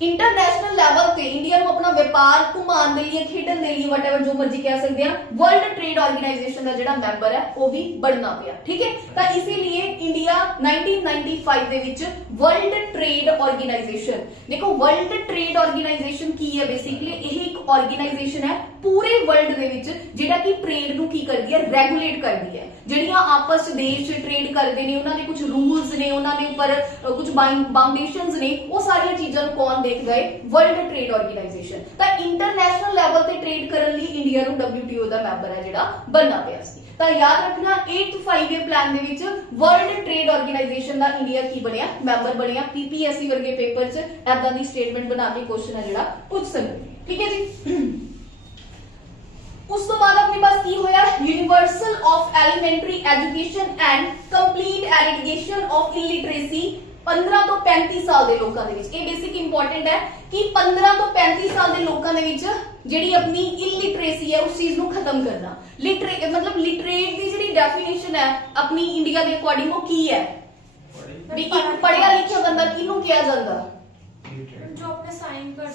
इंटरनेशनल लेवल पे इंडिया ਨੂੰ ਆਪਣਾ ਵਪਾਰ ਘੁਮਾਉਣ ਦੇ ਲਈ ਖੇਡਣ ਦੇ ਲਈ ਵਟਐਵਰ ਜੋ ਮਰਜ਼ੀ ਕਹਿ ਸਕਦੇ ਆ ਵਰਲਡ ਟ੍ਰੇਡ ਆਰਗੇਨਾਈਜੇਸ਼ਨ ਦਾ ਜਿਹੜਾ ਮੈਂਬਰ ਹੈ ਉਹ ਵੀ ਬਣਨਾ ਪਿਆ ਠੀਕ ਹੈ ਤਾਂ ਇਸੇ ਲਈ ਇੰਡੀਆ 1995 ਦੇ ਵਿੱਚ ਵਰਲਡ ਟ੍ਰੇਡ ਆਰਗੇਨਾਈਜੇਸ਼ਨ ਦੇਖੋ ਵਰਲਡ ਟ੍ਰੇਡ ਆਰਗੇਨਾਈਜੇਸ਼ਨ ਕੀ ਹੈ ਬੇਸਿਕਲੀ ਇਹ ਇੱਕ ਆਰਗੇਨਾਈਜੇਸ਼ਨ ਹੈ ਪੂਰੇ ਵਰਲਡ ਦੇ ਵਿੱਚ ਜਿਹੜਾ ਕਿ ਟ੍ਰੇਡ ਨੂੰ ਕੀ ਕਰਦੀ ਹੈ ਰੈਗੂਲੇਟ ਕਰਦੀ ਹੈ ਜਿਹੜੀਆਂ ਆਪਸ ਚ ਦੇਸ਼ ਟ੍ਰੇਡ ਕਰਦੇ ਨੇ ਉਹਨਾਂ ਦੇ ਕੁਝ ਰੂਲਸ ਨੇ ਉਹਨਾਂ ਦੇ ਉੱਪਰ ਕੁਝ ਬਾਉਂਡੇਸ਼ਨਸ ਨੇ ਉਹ ਸਾਰੀਆਂ ਚੀਜ਼ਾਂ ਨੂੰ ਕੌਣ ਦੇਖਦਾ ਹੈ ਵਰਲਡ ਟ੍ਰੇਡ ਆਰਗੇਨਾਈਜੇਸ਼ਨ ਤਾਂ ਇੰਟਰਨੈਸ਼ਨਲ ਲੈਵਲ ਤੇ ਟ੍ਰੇਡ ਕਰਨ ਲਈ ਇੰਡੀਆ ਨੂੰ WTO ਦਾ ਮੈਂਬਰ ਹੈ ਜਿਹੜਾ ਬਣਨਾ ਪਿਆ ਸੀ ਤਾਂ ਯਾਦ ਰੱਖਣਾ 8th 5 ਈਅਰ ਪਲਾਨ ਦੇ ਵਿੱਚ ਵਰਲਡ ਟ੍ਰੇਡ ਆਰਗੇਨਾਈਜੇਸ਼ਨ ਦਾ ਇੰਡੀਆ ਕੀ ਬਣਿਆ ਮੈਂਬਰ ਬਣਿਆ PPSC ਵਰਗੇ ਪੇਪਰ 'ਚ ਐਦਾਂ ਦੀ ਸਟੇਟਮੈਂਟ ਬਣਾ ਕੇ ਕੁਐਸਚਨ ਹੈ ਜਿਹੜਾ ਪੁੱਛ ਸਕਦੇ ਠੀਕ ਹੈ ਜੀ ਉਸ ਤੋਂ ਬਾਅਦ ਆਪਣੇ ਪਾਸ ਕੀ ਹੋਇਆ universal of elementary education and complete eradication of illiteracy 15 ਤੋਂ 35 ਸਾਲ ਦੇ ਲੋਕਾਂ ਦੇ ਵਿੱਚ। ਇਹ ਬੇਸਿਕ ਇੰਪੋਰਟੈਂਟ ਹੈ ਕਿ 15 ਤੋਂ 35 ਸਾਲ ਦੇ ਲੋਕਾਂ ਦੇ ਵਿੱਚ ਜਿਹੜੀ ਆਪਣੀ ਇਲਿਟਰੇਸੀ ਹੈ ਉਸ ਚੀਜ਼ ਨੂੰ ਖਤਮ ਕਰਨਾ। ਮਤਲਬ ਲਿਟਰੇਟ ਦੀ ਜਿਹੜੀ ਡੈਫੀਨੇਸ਼ਨ ਹੈ ਆਪਣੀ ਇੰਡੀਆ ਦੇ ਅਕੋਰਡਿੰਗ ਉਹ ਕੀ ਹੈ ਵੀ ਇੱਕ ਪੜ੍ਹਿਆ ਲਿਖਿਆ ਬੰਦਾ ਕਿਹਨੂੰ ਕਿਹਾ ਜਾਂਦਾ? जो अपने साइन कर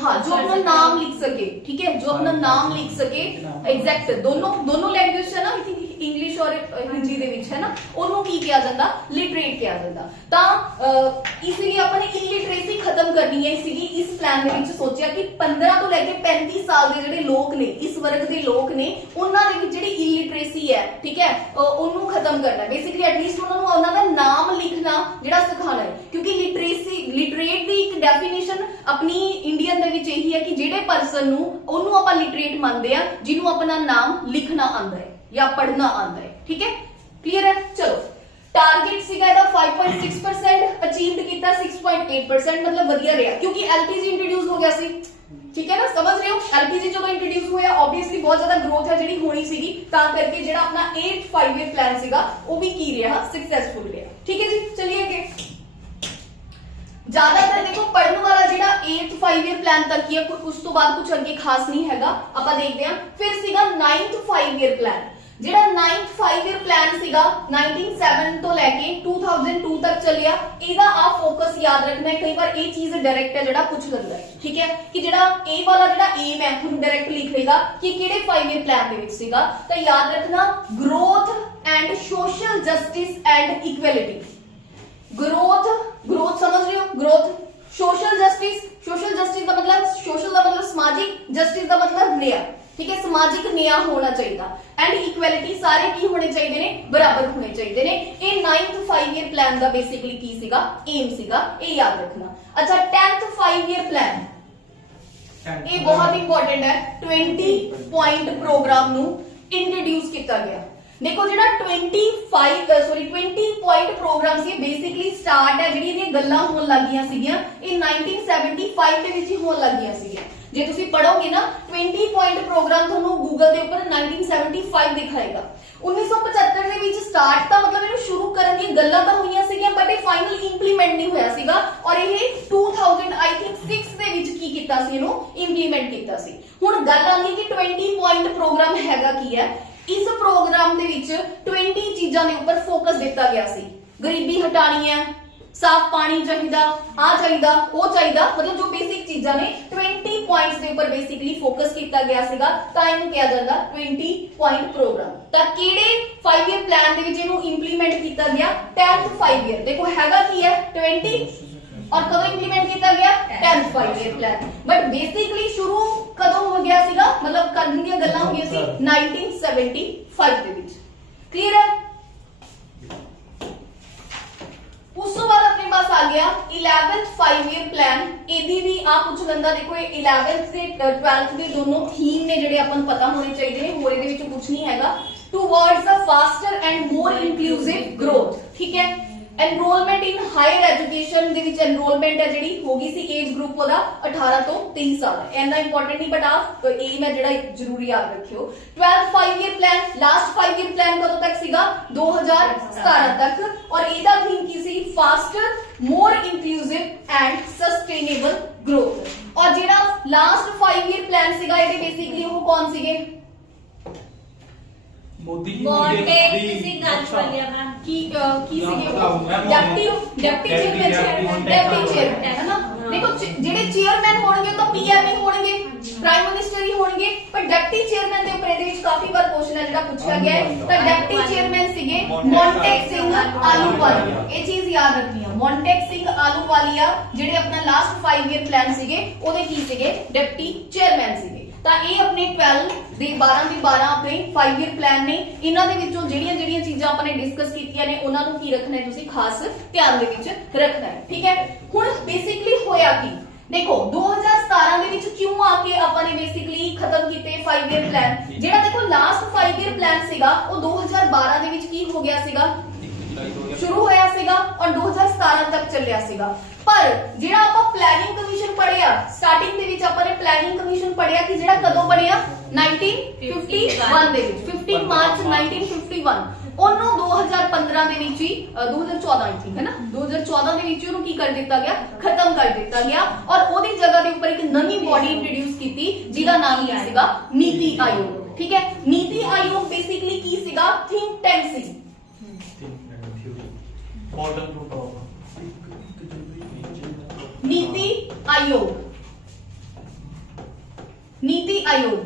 हाँ, जो अपना नाम लिख सके, ठीक है, जो अपना नाम लिख सके एग्जैक्ट दोनों लैंग्वेज है ना, आई थिंक इंग्लिश और हिंदी ਦੇ ਵਿੱਚ ਹੈ ਨਾ, ਉਹਨੂੰ ਕੀ ਕਿਹਾ ਜਾਂਦਾ? ਲਿਟਰੇਟ ਕਿਹਾ ਜਾਂਦਾ। ਤਾਂ ਇਸ ਲਈ ਆਪਾਂ ਨੇ ਇਲਿਟਰੇਸੀ ਖਤਮ ਕਰਨੀ ਹੈ, ਇਸ ਲਈ ਇਸ ਪਲਾਨ ਦੇ ਵਿੱਚ ਸੋਚਿਆ ਕਿ 15 ਤੋਂ ਲੈ ਕੇ 35 ਸਾਲ ਦੇ ਜਿਹੜੇ ਲੋਕ ਨੇ, ਇਸ ਵਰਗ ਦੇ ਲੋਕ ਨੇ, ਉਹਨਾਂ ਦੇ ਵਿੱਚ ਜਿਹੜੀ ਇਲਿਟਰੇਸੀ ਹੈ, ਠੀਕ ਹੈ, ਉਹਨੂੰ ਖਤਮ ਕਰਨਾ। ਬੇਸਿਕਲੀ ਐਟਲੀਸਟ ਉਹਨਾਂ ਨੂੰ ਉਹਨਾਂ ਦਾ ਨਾਮ ਲਿਖਣਾ ਜਿਹੜਾ ਸਿਖਾਣਾ ਹੈ, ਕਿਉਂਕਿ ਲਿਟਰੇਟ ਦੀ ਇੱਕ ਡੈਫੀਨੇਸ਼ਨ ਆਪਣੀ ਇੰਡੀਅਨ ਦੇ ਵਿੱਚ ਇਹੀ ਹੈ ਕਿ ਜਿਹੜੇ ਪਰਸਨ ਨੂੰ ਉਹਨੂੰ ਆਪਾਂ ਲਿਟਰੇਟ ਮੰਨਦੇ ਆ ਜਿਹਨੂੰ ਆਪਣਾ ਨਾਮ ਲਿਖਣਾ ਆਉਂਦਾ ਹੈ ਜਾਂ ਪੜ੍ਹਨਾ ਆਉਂਦਾ ਹੈ। ਠੀਕ ਹੈ, ਕਲੀਅਰ ਹੈ? ਚਲੋ, ਟਾਰਗੇਟ ਸੀਗਾ ਇਹਦਾ 5.6%, ਅਚੀਵਡ ਕੀਤਾ 6.8%, ਮਤਲਬ ਵਧੀਆ ਰਿਹਾ ਕਿਉਂਕਿ ਐਲਪੀਜੀ ਇੰਟਰੋਡਿਊਸ ਹੋ ਗਿਆ ਸੀ। ਠੀਕ ਹੈ ਨਾ, ਸਮਝ ਰਹੇ ਹੋ? ਐਲਪੀਜੀ ਜਦੋਂ ਇੰਟਰੋਡਿਊਸ ਹੋਇਆ ਆਬਵੀਅਸਲੀ ਬਹੁਤ ਜ਼ਿਆਦਾ ਗਰੋਥ ਹੈ ਜਿਹੜੀ ਹੋਣੀ ਸੀਗੀ, ਤਾਂ ਕਰਕੇ ਜਿਹੜਾ ਆਪਣਾ 8 5 ਈਅਰ ਪਲਾਨ ਸੀਗਾ ਉਹ ਵੀ ਕੀ ਰਿਹਾ? ਸਕਸੈਸਫੁਲ ਰਿਹਾ। ਠੀਕ ਹੈ ਜੀ, ਚਲਿਏ ਅੱਗੇ। ज्यादातर देखो पढ़ने वाला जेड़ा 8th 5 ईयर प्लान तक ही है, उस तो बाद कुछ अगे खास नहीं हैगा। ਆਪਾਂ ਦੇਖਦੇ ਹਾਂ ਫਿਰ ਸੀਗਾ 9th 5 ईयर प्लान। ਜਿਹੜਾ 9th 5 ईयर प्लान ਸੀਗਾ 1907 ਤੋਂ ਲੈ ਕੇ 2002 ਤੱਕ ਚੱਲਿਆ। ਇਹਦਾ ਆ ਫੋਕਸ ਯਾਦ ਰੱਖਣਾ ਹੈ, ਕਈ ਵਾਰ ਇਹ ਚੀਜ਼ ਡਾਇਰੈਕਟ ਹੈ ਜਿਹੜਾ ਪੁੱਛ ਲੈਂਦਾ ਹੈ। ਠੀਕ ਹੈ, ਕਿ ਜਿਹੜਾ ਇਹ ਵਾਲਾ ਜਿਹੜਾ ਏਮ ਹੈ ਹੁਣ ਡਾਇਰੈਕਟ ਲਿਖ ਲੇਗਾ ਕਿ ਕਿਹੜੇ 5 ईयर प्लान ਦੇ ਵਿੱਚ ਸੀਗਾ। ਤਾਂ ਯਾਦ ਰੱਖਣਾ growth and social justice and equality. Growth समझ रहे हो? ग्रोथ, सोशल जस्टिस का मतलब, सोशल का मतलब सामाजिक, जस्टिस का मतलब न्याय। ठीक है, सामाजिक न्याय होना चाहिए एंड इक्वलिटी सारे की होने चाहिए ने, बराबर होने चाहिए ने। ये 9th 5 ईयर प्लान का बेसिकली की सीगा, एम सीगा, ये याद रखना। अच्छा, 10th 5 ईयर प्लान ये बहुत इंपॉर्टेंट है। 20 पॉइंट प्रोग्राम नु इंट्रोड्यूस किया गया। देखो ਜਿਹੜਾ 20 पॉइंट प्रोग्राम ਸੀ ਬੇਸਿਕਲੀ ਸਟਾਰਟ ਹੈ ਜਿਹੜੀ ਇਹਦੀਆਂ ਗੱਲਾਂ ਹੋਣ ਲੱਗੀਆਂ ਸੀਗੀਆਂ ਇਹ 1975 ਦੇ ਵਿੱਚ ਹੀ ਹੋਣ ਲੱਗੀਆਂ ਸੀਗੀਆਂ। ਜੇ ਤੁਸੀਂ ਪੜੋਗੇ ਨਾ 20 पॉइंट प्रोग्राम ਤੁਹਾਨੂੰ ਗੂਗਲ ਦੇ ਉੱਪਰ 1975 ਦਿਖਾਏਗਾ। 1975 ਦੇ ਵਿੱਚ ਸਟਾਰਟ ਤਾਂ ਮਤਲਬ ਇਹਨੂੰ ਸ਼ੁਰੂ ਕਰਨ ਦੀਆਂ ਗੱਲਾਂ ਤਾਂ ਹੋਈਆਂ ਸੀਗੀਆਂ ਬਟ ਇਹ ਫਾਈਨਲ ਇੰਪਲੀਮੈਂਟ ਨਹੀਂ ਹੋਇਆ ਸੀਗਾ ਔਰ ਇਹ 2000 ਆਈ ਥਿੰਕ 6 ਦੇ ਵਿੱਚ ਕੀ ਕੀਤਾ ਸੀ, ਇਹਨੂੰ ਇੰਪਲੀਮੈਂਟ ਕੀਤਾ ਸੀ। ਹੁਣ ਗੱਲ ਆਉਂਦੀ ਕਿ 20 पॉइंट प्रोग्राम ਹੈਗਾ ਕੀ ਹੈ। इस प्रोग्राम ਦੇ ਵਿੱਚ 20 ਚੀਜ਼ਾਂ ਦੇ ਉੱਪਰ ਫੋਕਸ ਦਿੱਤਾ ਗਿਆ ਸੀ। ਗਰੀਬੀ ਹਟਾਣੀ ਹੈ, ਸਾਫ਼ ਪਾਣੀ ਚਾਹੀਦਾ, ਆ ਚਾਹੀਦਾ, ਉਹ ਚਾਹੀਦਾ, ਮਤਲਬ ਜੋ ਬੇਸਿਕ ਚੀਜ਼ਾਂ ਨੇ 20 ਪੁਆਇੰਟਸ ਦੇ ਉੱਪਰ ਬੇਸਿਕਲੀ ਫੋਕਸ ਕੀਤਾ ਗਿਆ ਸੀਗਾ। ਤਾਂ ਇਹਨੂੰ ਕਿਹਾ ਜਾਂਦਾ 20 ਪੁਆਇੰਟ ਪ੍ਰੋਗਰਾਮ। ਤਾਂ ਕਿਹੜੇ 5 ਈਅਰ ਪਲਾਨ ਦੇ ਵਿੱਚ ਇਹਨੂੰ ਇੰਪਲੀਮੈਂਟ ਕੀਤਾ ਗਿਆ? 10th 5 year. ਦੇਖੋ ਹੈਗਾ ਕੀ ਹੈ 20 और कब इंप्लीमेंट किया गया? 10th 5 year plan. But basically शुरू कदों हो गया सीगा, मतलब करने दी गल्लां हो गई सी 1975 ਦੇ ਵਿੱਚ। क्लियर है? उस तो बाद अपने पास आ गया 11th 5 ईयर प्लान। ਇਹਦੀ ਵੀ ਆ ਪੁੱਛ ਲੈਂਦਾ। ਦੇਖੋ ਇਹ 11th ਤੇ 12th ਦੇ ਦੋਨੋਂ ਥੀਮ ਨੇ ਜਿਹੜੇ ਆਪਾਂ ਨੂੰ ਪਤਾ ਹੋਣੇ ਚਾਹੀਦੇ ਨੇ, ਹੋਰ ਇਹਦੇ ਵਿੱਚ ਕੁਝ ਨਹੀਂ ਹੈਗਾ। Towards a faster and more inclusive growth. ठीक है, एनरोलमेंट इन हायर एजुकेशन ਦੇ ਵਿੱਚ एनरोलमेंट ਹੈ ਜਿਹੜੀ ਹੋ ਗਈ ਸੀ ਏਜ ਗਰੁੱਪ ਉਹਦਾ 18 ਤੋਂ 23 ਸਾਲ। ਇੰਨਾ ਇੰਪੋਰਟੈਂਟ ਨਹੀਂ ਬਟ ਆਪ ਏਮ ਹੈ ਜਿਹੜਾ ਜ਼ਰੂਰੀ ਯਾਦ ਰੱਖਿਓ। 12th 5 year plan, last 5 year plan ਕਦੋਂ ਤੱਕ ਸੀਗਾ? 2017 ਤੱਕ। ਔਰ ਇਹਦਾ theme Ki C? Foster, more inclusive and sustainable growth. ਔਰ ਜਿਹੜਾ ਲਾਸਟ 5 ਈਅਰ ਪਲਾਨ ਸੀਗਾ ਇਹਦੇ ਬੇਸਿਕਲੀ ਉਹ ਕੌਣ ਸੀਗੇ? मोदी जी किसी ਗੱਲ ਵਾਲਿਆ ਕੀ ਸੀਗੇ? ਡਿਪਟੀ ਚੇਅਰਮੈਨ ਹੈ ਨਾ। ਦੇਖੋ ਜਿਹੜੇ ਚੇਅਰਮੈਨ ਹੋਣਗੇ ਤਾਂ ਪੀਐਮ ਹੀ ਹੋਣਗੇ, ਪ੍ਰਾਈਮ ਮਿਨਿਸਟਰ ਹੀ ਹੋਣਗੇ, ਪਰ ਡਿਪਟੀ ਚੇਅਰਮੈਨ ਦੇ ਉੱਪਰ ਇਹਦੇ ਵਿੱਚ ਕਾਫੀ ਵਾਰ ਕੁਐਸਚਨ ਹੈ ਜਿਹੜਾ ਪੁੱਛਿਆ ਗਿਆ ਹੈ। ਤਾਂ ਡਿਪਟੀ ਚੇਅਰਮੈਨ ਸੀਗੇ ਮੌਂਟੇਕ ਸਿੰਘ ਆਲੂਵਾਲੀਆ। ਇਹ ਚੀਜ਼ ਯਾਦ ਰੱਖਣੀ ਆ, ਮੌਂਟੇਕ ਸਿੰਘ ਆਲੂਵਾਲੀਆ ਜਿਹੜੇ ਆਪਣਾ ਲਾਸਟ 5 ਈਅਰ ਪਲਾਨ ਸੀਗੇ ਉਹਦੇ ਕੀ ਸੀਗੇ? ਡਿਪਟੀ ਚੇਅਰਮੈਨ ਸੀਗੇ। ਤਾਂ ਇਹ ਆਪਣੇ 12 ਦੇ 12 ਆਪਣੇ 5 ਈਅਰ ਪਲਾਨ ਨੇ। ਇਹਨਾਂ ਦੇ ਵਿੱਚੋਂ ਜਿਹੜੀਆਂ ਚੀਜ਼ਾਂ ਆਪਾਂ ਨੇ ਡਿਸਕਸ ਕੀਤੀਆਂ ਨੇ ਉਹਨਾਂ ਨੂੰ ਕੀ ਰੱਖਣਾ ਹੈ ਤੁਸੀਂ ਖਾਸ ਧਿਆਨ ਦੇ ਵਿੱਚ ਰੱਖਣਾ ਹੈ। ਠੀਕ ਹੈ, ਹੁਣ ਬੇਸਿਕਲੀ ਹੋਇਆ ਕੀ? ਦੇਖੋ 2017 ਦੇ ਵਿੱਚ ਕਿਉਂ ਆ ਕੇ ਆਪਾਂ ਨੇ ਬੇਸਿਕਲੀ ਖਤਮ ਕੀਤੇ 5 ਈਅਰ ਪਲਾਨ। ਜਿਹੜਾ ਦੇਖੋ ਲਾਸਟ 5 ਈਅਰ ਪਲਾਨ ਸੀਗਾ ਉਹ 2012 ਦੇ ਵਿੱਚ ਕੀ ਹੋ ਗਿਆ ਸੀਗਾ? ਸ਼ੁਰੂ ਹੋਇਆ ਸੀਗਾ ਔਰ 2017 ਤੱਕ ਚੱਲਿਆ ਸੀਗਾ। पर ਜਿਹੜਾ ਆਪਾਂ ਪਲੈਨਿੰਗ ਕਮਿਸ਼ਨ ਪੜਿਆ ਸਟਾਰਟਿੰਗ ਦੇ ਵਿੱਚ ਆਪਾਂ ਨੇ ਪਲੈਨਿੰਗ ਕਮਿਸ਼ਨ ਪੜਿਆ ਕਿ ਜਿਹੜਾ ਕਦੋਂ ਬਣਿਆ? 1951 ਦੇ ਵਿੱਚ, 15 ਮਾਰਚ 1951। ਉਹਨੂੰ 2015 ਦੇ ਵਿੱਚ ਹੀ 2014 ਆਈ ਥਿੰਕ ਹੈ ਨਾ 2014 ਦੇ ਵਿੱਚ ਉਹਨੂੰ ਕੀ ਕਰ ਦਿੱਤਾ ਗਿਆ, ਖਤਮ ਕਰ ਦਿੱਤਾ ਗਿਆ ਔਰ ਉਹਦੀ ਜਗ੍ਹਾ ਦੇ ਉੱਪਰ ਇੱਕ ਨਵੀਂ ਬੋਡੀ ਇੰਟਰੋਡਿਊਸ ਕੀਤੀ ਜਿਹਦਾ ਨਾਮ ਕੀ ਸੀਗਾ, ਨੀਤੀ ਆਯੋਗ। ਠੀਕ ਹੈ, ਨੀਤੀ ਆਯੋਗ ਬੇਸਿਕਲੀ ਕੀ ਸੀਗਾ, ਥਿੰਕ ਟੈਂਕ ਸੀ। Bottom to top NITI Aayog, NITI Aayog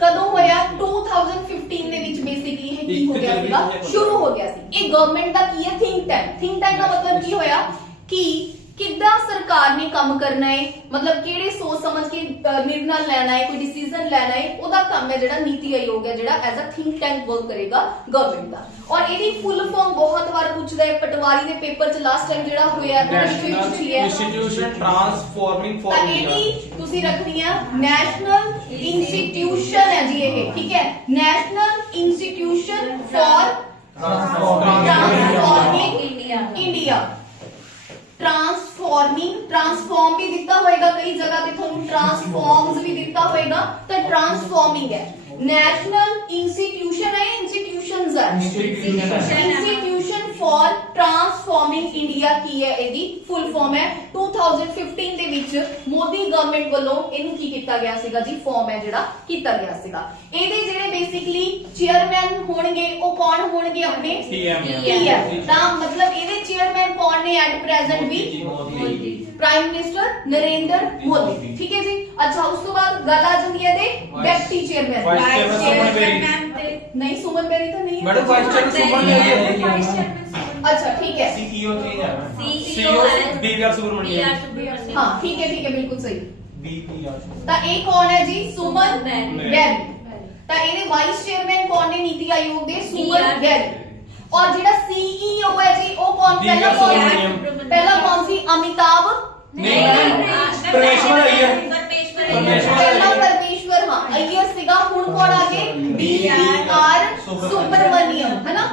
कदों होया 2015 ਦੇ ਵਿੱਚ ਬੇਸਿਕਲੀ ਇਹ ਕੀ ਹੋ ਗਿਆ ਸੀਗਾ, ਸ਼ੁਰੂ ਹੋ ਗਿਆ ਸੀ। ਇਹ ਗਵਰਨਮੈਂਟ ਦਾ ਕੀ ਹੈ, ਥਿੰਕ ਟੈਂਕ। ਥਿੰਕ ਟੈਂਕ ਦਾ ਮਤਲਬ ਕੀ ਹੋਇਆ ਕਿ ਕਿੱਦਾਂ ਸਰਕਾਰ ਨੇ ਕੰਮ ਕਰਨਾ ਹੈ, ਮਤਲਬ ਕਿਹੜੇ ਸੋਚ ਸਮਝ ਕੇ ਨਿਰਣਾ ਲੈਣਾ ਹੈ, ਕੋਈ ਡਿਸੀਜਨ ਲੈਣਾ ਹੈ, ਉਹਦਾ ਕੰਮ ਹੈ ਜਿਹੜਾ ਨੀਤੀ ਆਯੋਗ ਹੈ, ਜਿਹੜਾ as a think tank work ਕਰੇਗਾ ਗਵਰਨਮੈਂਟ ਦਾ। ਔਰ ਇਹਦੀ ਫੁੱਲ ਫਾਰਮ ਬਹੁਤ ਵਾਰ ਪੁੱਛਦਾ ਹੈ, ਪਟਵਾਰੀ ਦੇ ਪੇਪਰ 'ਚ ਲਾਸਟ ਟਾਈਮ ਜਿਹੜਾ ਹੋਇਆ ਉਹਦੇ ਵਿੱਚ ਵੀ ਪੁੱਛੀ ਹੈ। ਇੰਸਟੀਟਿਊਸ਼ਨ ਟ੍ਰਾਂਸਫਾਰਮਿੰਗ ਫॉर ਤਾਂ ਇਹਦੀ ਤੁਸੀਂ ਰੱਖਣੀ ਹੈ ਨੈਸ਼ਨਲ ਇੰਸਟੀਟਿਊਸ਼ਨ ਹੈ ਜੀ ਇਹ। ਠੀਕ ਹੈ, national institution for transforming India. Transform भी दिता होएगा, कई जगह पे ਤੁਹਾਨੂੰ ट्रांसफॉर्म्स भी दिता होएगा, तो ट्रांसफॉर्मिंग है। नेशनल इंस्टीट्यूशन है, इंस्टीट्यूशंस है, इंस्टीट्यूशन फॉर ट्रांसफॉर्मिंग इंडिया की है ਇਹਦੀ ਫੁੱਲ ਫਾਰਮ ਹੈ। 2015 ਦੇ ਵਿੱਚ ਮੋਦੀ ਗਵਰਨਮੈਂਟ ਵੱਲੋਂ ਇਹਨੂੰ ਕੀ ਕੀਤਾ ਗਿਆ ਸੀਗਾ ਜੀ, ਫਾਰਮ ਹੈ ਜਿਹੜਾ ਕੀਤਾ ਗਿਆ ਸੀਗਾ। ਇਹਦੇ ਜਿਹੜੇ ਬੇਸਿਕਲੀ ਚੇਅਰਮੈਨ ਹੋਣਗੇ ਉਹ ਕੌਣ ਹੋਣਗੇ, ਆਪਣੇ PM। ਤਾਂ ਮਤਲਬ ਇਹਦੇ ਚੇਅਰਮੈਨ ਕੌਣ ਨੇ ਐਟ ਪ੍ਰੈਜ਼ੈਂਟ ਵੀ, ਪ੍ਰਾਈਮ ਮਿਨਿਸਟਰ ਨਰਿੰਦਰ ਮੋਦੀ। ਠੀਕ ਹੈ ਜੀ। ਅੱਛਾ, ਉਸ ਤੋਂ ਬਾਅਦ ਗੱਲ ਆ ਜਾਂਦੀ ਹੈ ਇਹਦੇ ਡਿਪਟੀ ਚੇਅਰਮੈਨ। नहीं सुमन बेरी तो नहीं है मैडम, वाइस चेयरमैन सुमन बेरी है। अच्छा ठीक है, सीईओ चेंज है सीईओ बीवीआर सुब्रमण्यम। हाँ ठीक है बिल्कुल सही। बीपीआर ਤਾਂ ਇਹ ਕੌਣ ਹੈ ਜੀ, ਸੁਮਨ ਬੈਰੀ। ਤਾਂ ਇਹਦੇ ਵਾਈਸ ਚੇਅਰਮੈਨ ਕੌਣ ਨੇ ਨੀਤੀ ਆਯੋਗ ਦੇ, ਸੁਮਨ ਬੈਰੀ। ਔਰ ਜਿਹੜਾ ਸੀਈਓ ਹੈ ਜੀ ਉਹ ਕੌਣ, ਪਹਿਲਾਂ ਕੌਣ ਸੀ, ਅਮਿਤਾਭ परमेश्वर अय्यर। ਪਹਿਲਾਂ ਪਰਮੇਸ਼ਵਰ, ਹਾਂ ਅਯ्यर ਸੀਗਾ। ਹੁਣ ਕੌਣ ਆ ਗਏ, BR ਸੁਬਰਮਨੀਅਮ, ਹੈ ਨਾ।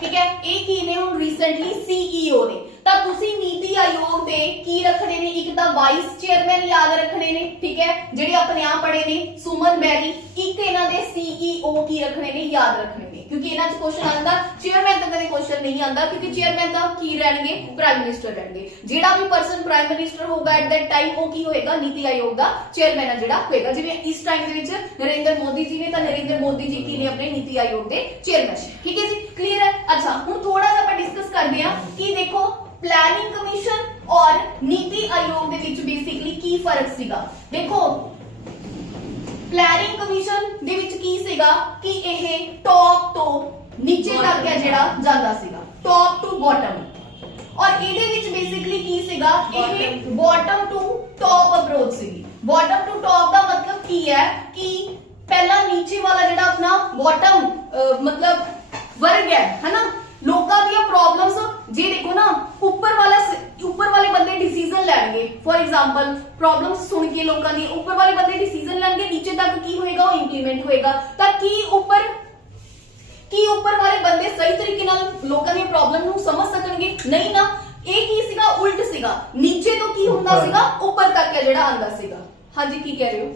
ਠੀਕ ਹੈ, ਇਹ ਕੀ ਨੇ ਹੁਣ ਰੀਸੈਂਟਲੀ ਸੀਈਓ ਨੇ। ਤਾਂ ਤੁਸੀਂ ਨੀਤੀ ਆਯੋਗ ਦੇ ਕੀ ਰੱਖਣੇ ਨੇ, ਇੱਕ ਤਾਂ ਵਾਈਸ ਚੇਅਰਮੈਨ ਯਾਦ ਰੱਖਣੇ ਨੇ, ਠੀਕ ਹੈ, ਜਿਹੜੇ ਆਪਣੇ ਆਪ ਪੜੇ ਨੇ ਸੁਮਨ ਬੈਰੀ। ਇੱਕ ਇਹਨਾਂ ਦੇ ਸੀਈਓ ਕੀ ਰੱਖਣੇ ਨੇ, ਯਾਦ ਰੱਖਣੇ ਨੇ, ਕਿਉਂਕਿ ਇਹਨਾਂ 'ਚ ਕੁਐਸਚਨ ਆਉਂਦਾ। ਚੇਅਰਮੈਨ ਤਾਂ ਕਦੇ ਕੁਐਸਚਨ ਨਹੀਂ ਆਉਂਦਾ, ਕਿਉਂਕਿ ਚੇਅਰਮੈਨ ਤਾਂ ਕੀ ਰਹਿਣਗੇ, ਪ੍ਰਾਈਮ ਮਿਨਿਸਟਰ ਰਹਿਣਗੇ। ਜਿਹੜਾ ਵੀ ਪਰਸਨ ਪ੍ਰਾਈਮ ਮਿਨਿਸਟਰ ਹੋਗਾ ਐਟ ਦੈਟ ਟਾਈਮ ਉਹ ਕੀ ਹੋਏਗਾ, ਨੀਤੀ ਆਯੋਗ ਦਾ ਚੇਅਰਮੈਨ ਹੈ ਜਿਹੜਾ ਹੋਏਗਾ। ਜਿਵੇਂ ਇਸ ਟਾਈਮ ਦੇ ਵਿੱਚ ਨਰਿੰਦਰ ਮੋਦੀ ਜੀ ਨੇ, ਤਾਂ ਨਰਿੰਦਰ ਮੋਦੀ ਜੀ ਕੀ ਨੇ, ਆਪਣੇ ਨੀਤੀ ਆਯੋਗ ਦੇ ਚੇਅਰਮੈਨ। ਠੀਕ ਹੈ ਜੀ, ਕਲੀਅਰ ਹੈ। ਅੱਛਾ, ਹੁਣ ਥੋੜਾ ਜਿਹਾ ਆਪਾਂ ਡਿਸਕਸ ਕਰਦੇ ਹਾਂ ਕਿ ਦੇਖੋ प्लानिंग कमीशन और नीति आयोग ਦੇ ਵਿੱਚ ਬੇਸਿਕਲੀ ਕੀ ਫਰਕ ਸੀਗਾ। ਦੇਖੋ ਪਲੈਨਿੰਗ ਕਮਿਸ਼ਨ ਦੇ ਵਿੱਚ ਕੀ ਸੀਗਾ ਕਿ ਇਹ ਟੌਪ ਤੋਂ ਨੀਚੇ ਤੱਕ ਹੈ ਜਿਹੜਾ ਜਾਂਦਾ ਸੀਗਾ, ਟੌਪ ਟੂ ਬਾਟਮ। ਔਰ ਇਹਦੇ ਵਿੱਚ ਬੇਸਿਕਲੀ ਕੀ ਸੀਗਾ, ਇਹ ਬਾਟਮ ਟੂ ਟੌਪ ਅਪਰੋਚ ਸੀਗੀ। ਬਾਟਮ ਟੂ ਟੌਪ ਦਾ ਮਤਲਬ ਕੀ ਹੈ ਕਿ ਪਹਿਲਾਂ ਨੀਚੇ ਵਾਲਾ ਜਿਹੜਾ ਆਪਣਾ ਬਾਟਮ ਮਤਲਬ ਵਰਗ ਹੈ ਨਾ, ਲੋਕਾਂ ਦੀਆਂ ਪ੍ਰੋਬਲਮਸ ਜੇ ਦੇਖੋ ਨਾ, ਉੱਪਰ ਵਾਲੇ ਬੰਦੇ ਡਿਸੀਜਨ ਲੈਣਗੇ। ਫॉर एग्जांपल ਪ੍ਰੋਬਲਮਸ ਸੁਣ ਕੇ ਲੋਕਾਂ ਦੀ ਉੱਪਰ ਵਾਲੇ ਬੰਦੇ ਡਿਸੀਜਨ ਲੈਣਗੇ, ਨੀਚੇ ਤੱਕ ਕੀ ਹੋਏਗਾ, ਉਹ ਇੰਪਲੀਮੈਂਟ ਹੋਏਗਾ। ਤਾਂ ਕੀ ਉੱਪਰ ਵਾਲੇ ਬੰਦੇ ਸਹੀ ਤਰੀਕੇ ਨਾਲ ਲੋਕਾਂ ਦੀ ਪ੍ਰੋਬਲਮ ਨੂੰ ਸਮਝ ਸਕਣਗੇ, ਨਹੀਂ ਨਾ। ਇਹ ਕੀ ਸੀਗਾ, ਉਲਟ ਸੀਗਾ। ਨੀਚੇ ਤੋਂ ਕੀ ਹੁੰਦਾ ਸੀਗਾ, ਉੱਪਰ ਤੱਕ ਹੈ ਜਿਹੜਾ ਆਂਦਾ ਸੀਗਾ। ਹਾਂਜੀ ਕੀ ਕਹਿ ਰਹੇ ਹੋ,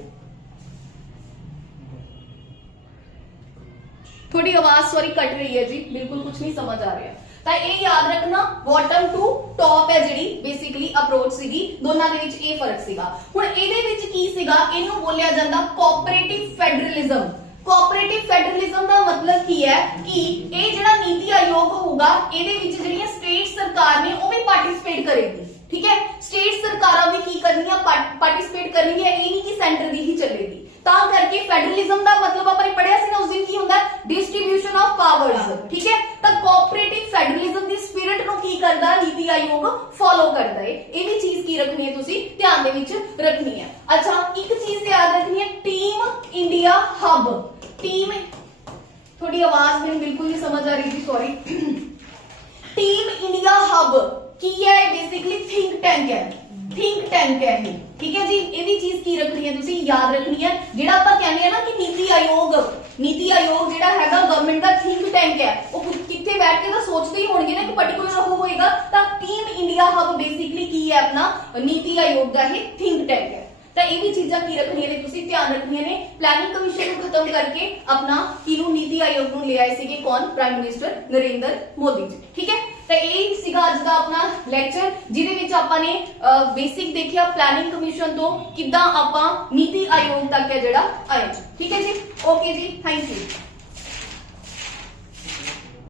थोड़ी आवाज सॉरी कट रही है जी, बिल्कुल कुछ नहीं समझ आ रहा। ਤਾਂ ਇਹ ਯਾਦ ਰੱਖਣਾ, ਬਾਟਮ ਟੂ ਟੌਪ ਹੈ ਜਿਹੜੀ ਬੇਸਿਕਲੀ ਅਪਰੋਚ ਸੀਗੀ, ਦੋਨਾਂ ਦੇ ਵਿੱਚ ਇਹ ਫਰਕ ਸੀਗਾ। ਹੁਣ ਇਹਦੇ ਵਿੱਚ ਕੀ ਸੀਗਾ, ਇਹਨੂੰ ਬੋਲਿਆ ਜਾਂਦਾ ਕੋਆਪਰੇਟਿਵ ਫੈਡਰਲਿਜ਼ਮ। ਕੋਆਪਰੇਟਿਵ ਫੈਡਰਲਿਜ਼ਮ ਦਾ ਮਤਲਬ ਕੀ ਹੈ ਕਿ ਇਹ ਜਿਹੜਾ ਨੀਤੀ ਆਯੋਗ ਹੋਊਗਾ, ਇਹਦੇ ਵਿੱਚ ਜਿਹੜੀਆਂ ਸਟੇਟ ਸਰਕਾਰ ਨੇ ਉਹ ਵੀ ਪਾਰਟਿਸਿਪੇਟ ਕਰੇਗੀ। ਠੀਕ ਹੈ, ਸਟੇਟ ਸਰਕਾਰਾਂ ਵੀ ਕੀ ਕਰਨੀਆਂ, ਪਾਰਟਿਸਿਪੇਟ ਕਰਨਗੀਆਂ। ਇਹ ਨਹੀਂ ਕਿ ਸੈਂਟਰ ਦੀ ਹੀ ਚੱਲੇਗੀ। ਤਾਂ ਕਰਕੇ ਫੈਡਰਲਿਜ਼ਮ ਦਾ ਮਤਲਬ ਆਪਾਂ ਨੇ ਪੜਿਆ ਸੀ ਨਾ ਉਸ ਦਿਨ, ਕੀ ਹੁੰਦਾ, ਡਿਸਟ੍ਰੀਬਿਊਸ਼ਨ ਆਫ ਪਾਵਰਸ। ਠੀਕ ਹੈ, ਤਾਂ ਕੋਆਪਰੇਟਿਵ ਫੈਡਰਲਿਜ਼ਮ ਦੀ ਸਪਿਰਿਟ ਨੂੰ ਕੀ ਕਰਦਾ, ਨੀਤੀ ਆਯੋਗ ਫੋਲੋ ਕਰਦਾ ਹੈ। ਇਹ ਵੀ ਚੀਜ਼ ਕੀ ਰੱਖਣੀ ਹੈ, ਤੁਸੀਂ ਧਿਆਨ ਦੇ ਵਿੱਚ ਰੱਖਣੀ ਹੈ। ਅੱਛਾ, ਇੱਕ ਚੀਜ਼ ਯਾਦ ਰੱਖਣੀ ਹੈ, ਟੀਮ ਇੰਡੀਆ ਹਬ। ਟੀਮ, थोड़ी आवाज में बिल्कुल नहीं समझ आ रही थी, सॉरी। टीम इंडिया हब की है, बेसिकली थिंक टैंक है, थिंक टैंक है ये। ठीक है जी, ये भी चीज की रखनी है, तुसी याद रखनी है। जेड़ा ਆਪਾਂ ਕਹਿੰਦੇ ਆ ਨਾ ਕਿ ਨੀਤੀ ਆਯੋਗ ਜਿਹੜਾ ਹੈਗਾ ਗਵਰਨਮੈਂਟ ਦਾ थिंक टैंक है, ਉਹ ਕਿੱਥੇ ਬੈਠ ਕੇ ਤਾਂ ਸੋਚਦੇ ਹੀ ਹੋਣਗੇ ਨਾ ਕਿ ਪਾਰਟਿਕੂਲਰ ਉਹ ਹੋਏਗਾ। ਤਾਂ ਟੀਮ ਇੰਡੀਆ ਹਬ ਬੇਸਿਕਲੀ ਕੀ ਹੈ, ਆਪਣਾ ਨੀਤੀ ਆਯੋਗ ਦਾ ਇਹ थिंक टैंक है। ਤਾਂ ਇਹ ਵੀ ਚੀਜ਼ਾਂ ਕੀ ਰੱਖਣੀਆਂ ਨੇ, ਤੁਸੀਂ ਧਿਆਨ ਧਿਆਨ ਰੱਖਣੀਆਂ ਨੇ। ਪਲੈਨਿੰਗ ਕਮਿਸ਼ਨ ਨੂੰ ਖਤਮ ਕਰਕੇ ਆਪਣਾ ਕਿਨੂੰ ਨੀਤੀ ਆਯੋਗ ਨੂੰ ਲੈ ਆਏ ਸੀਗੇ ਕੌਣ? Prime minister Narendra Modi ji. ਠੀਕ ਹੈ, ਤਾਂ ਇਹ ਸੀਗਾ ਅੱਜ ਦਾ ਆਪਣਾ ਲੈਕਚਰ, ਜਿਹਦੇ ਵਿੱਚ ਆਪਾਂ ਨੇ ਬੇਸਿਕ ਦੇਖਿਆ ਪਲੈਨਿੰਗ ਕਮਿਸ਼ਨ ਤੋਂ ਕਿੱਦਾਂ ਆਪਾਂ ਨੀਤੀ ਆਯੋਗ ਤੱਕ ਹੈ ਜਿਹੜਾ ਆਇਆ। ਠੀਕ ਹੈ ਜੀ, ਓਕੇ ਜੀ, ਥੈਂਕ ਯੂ।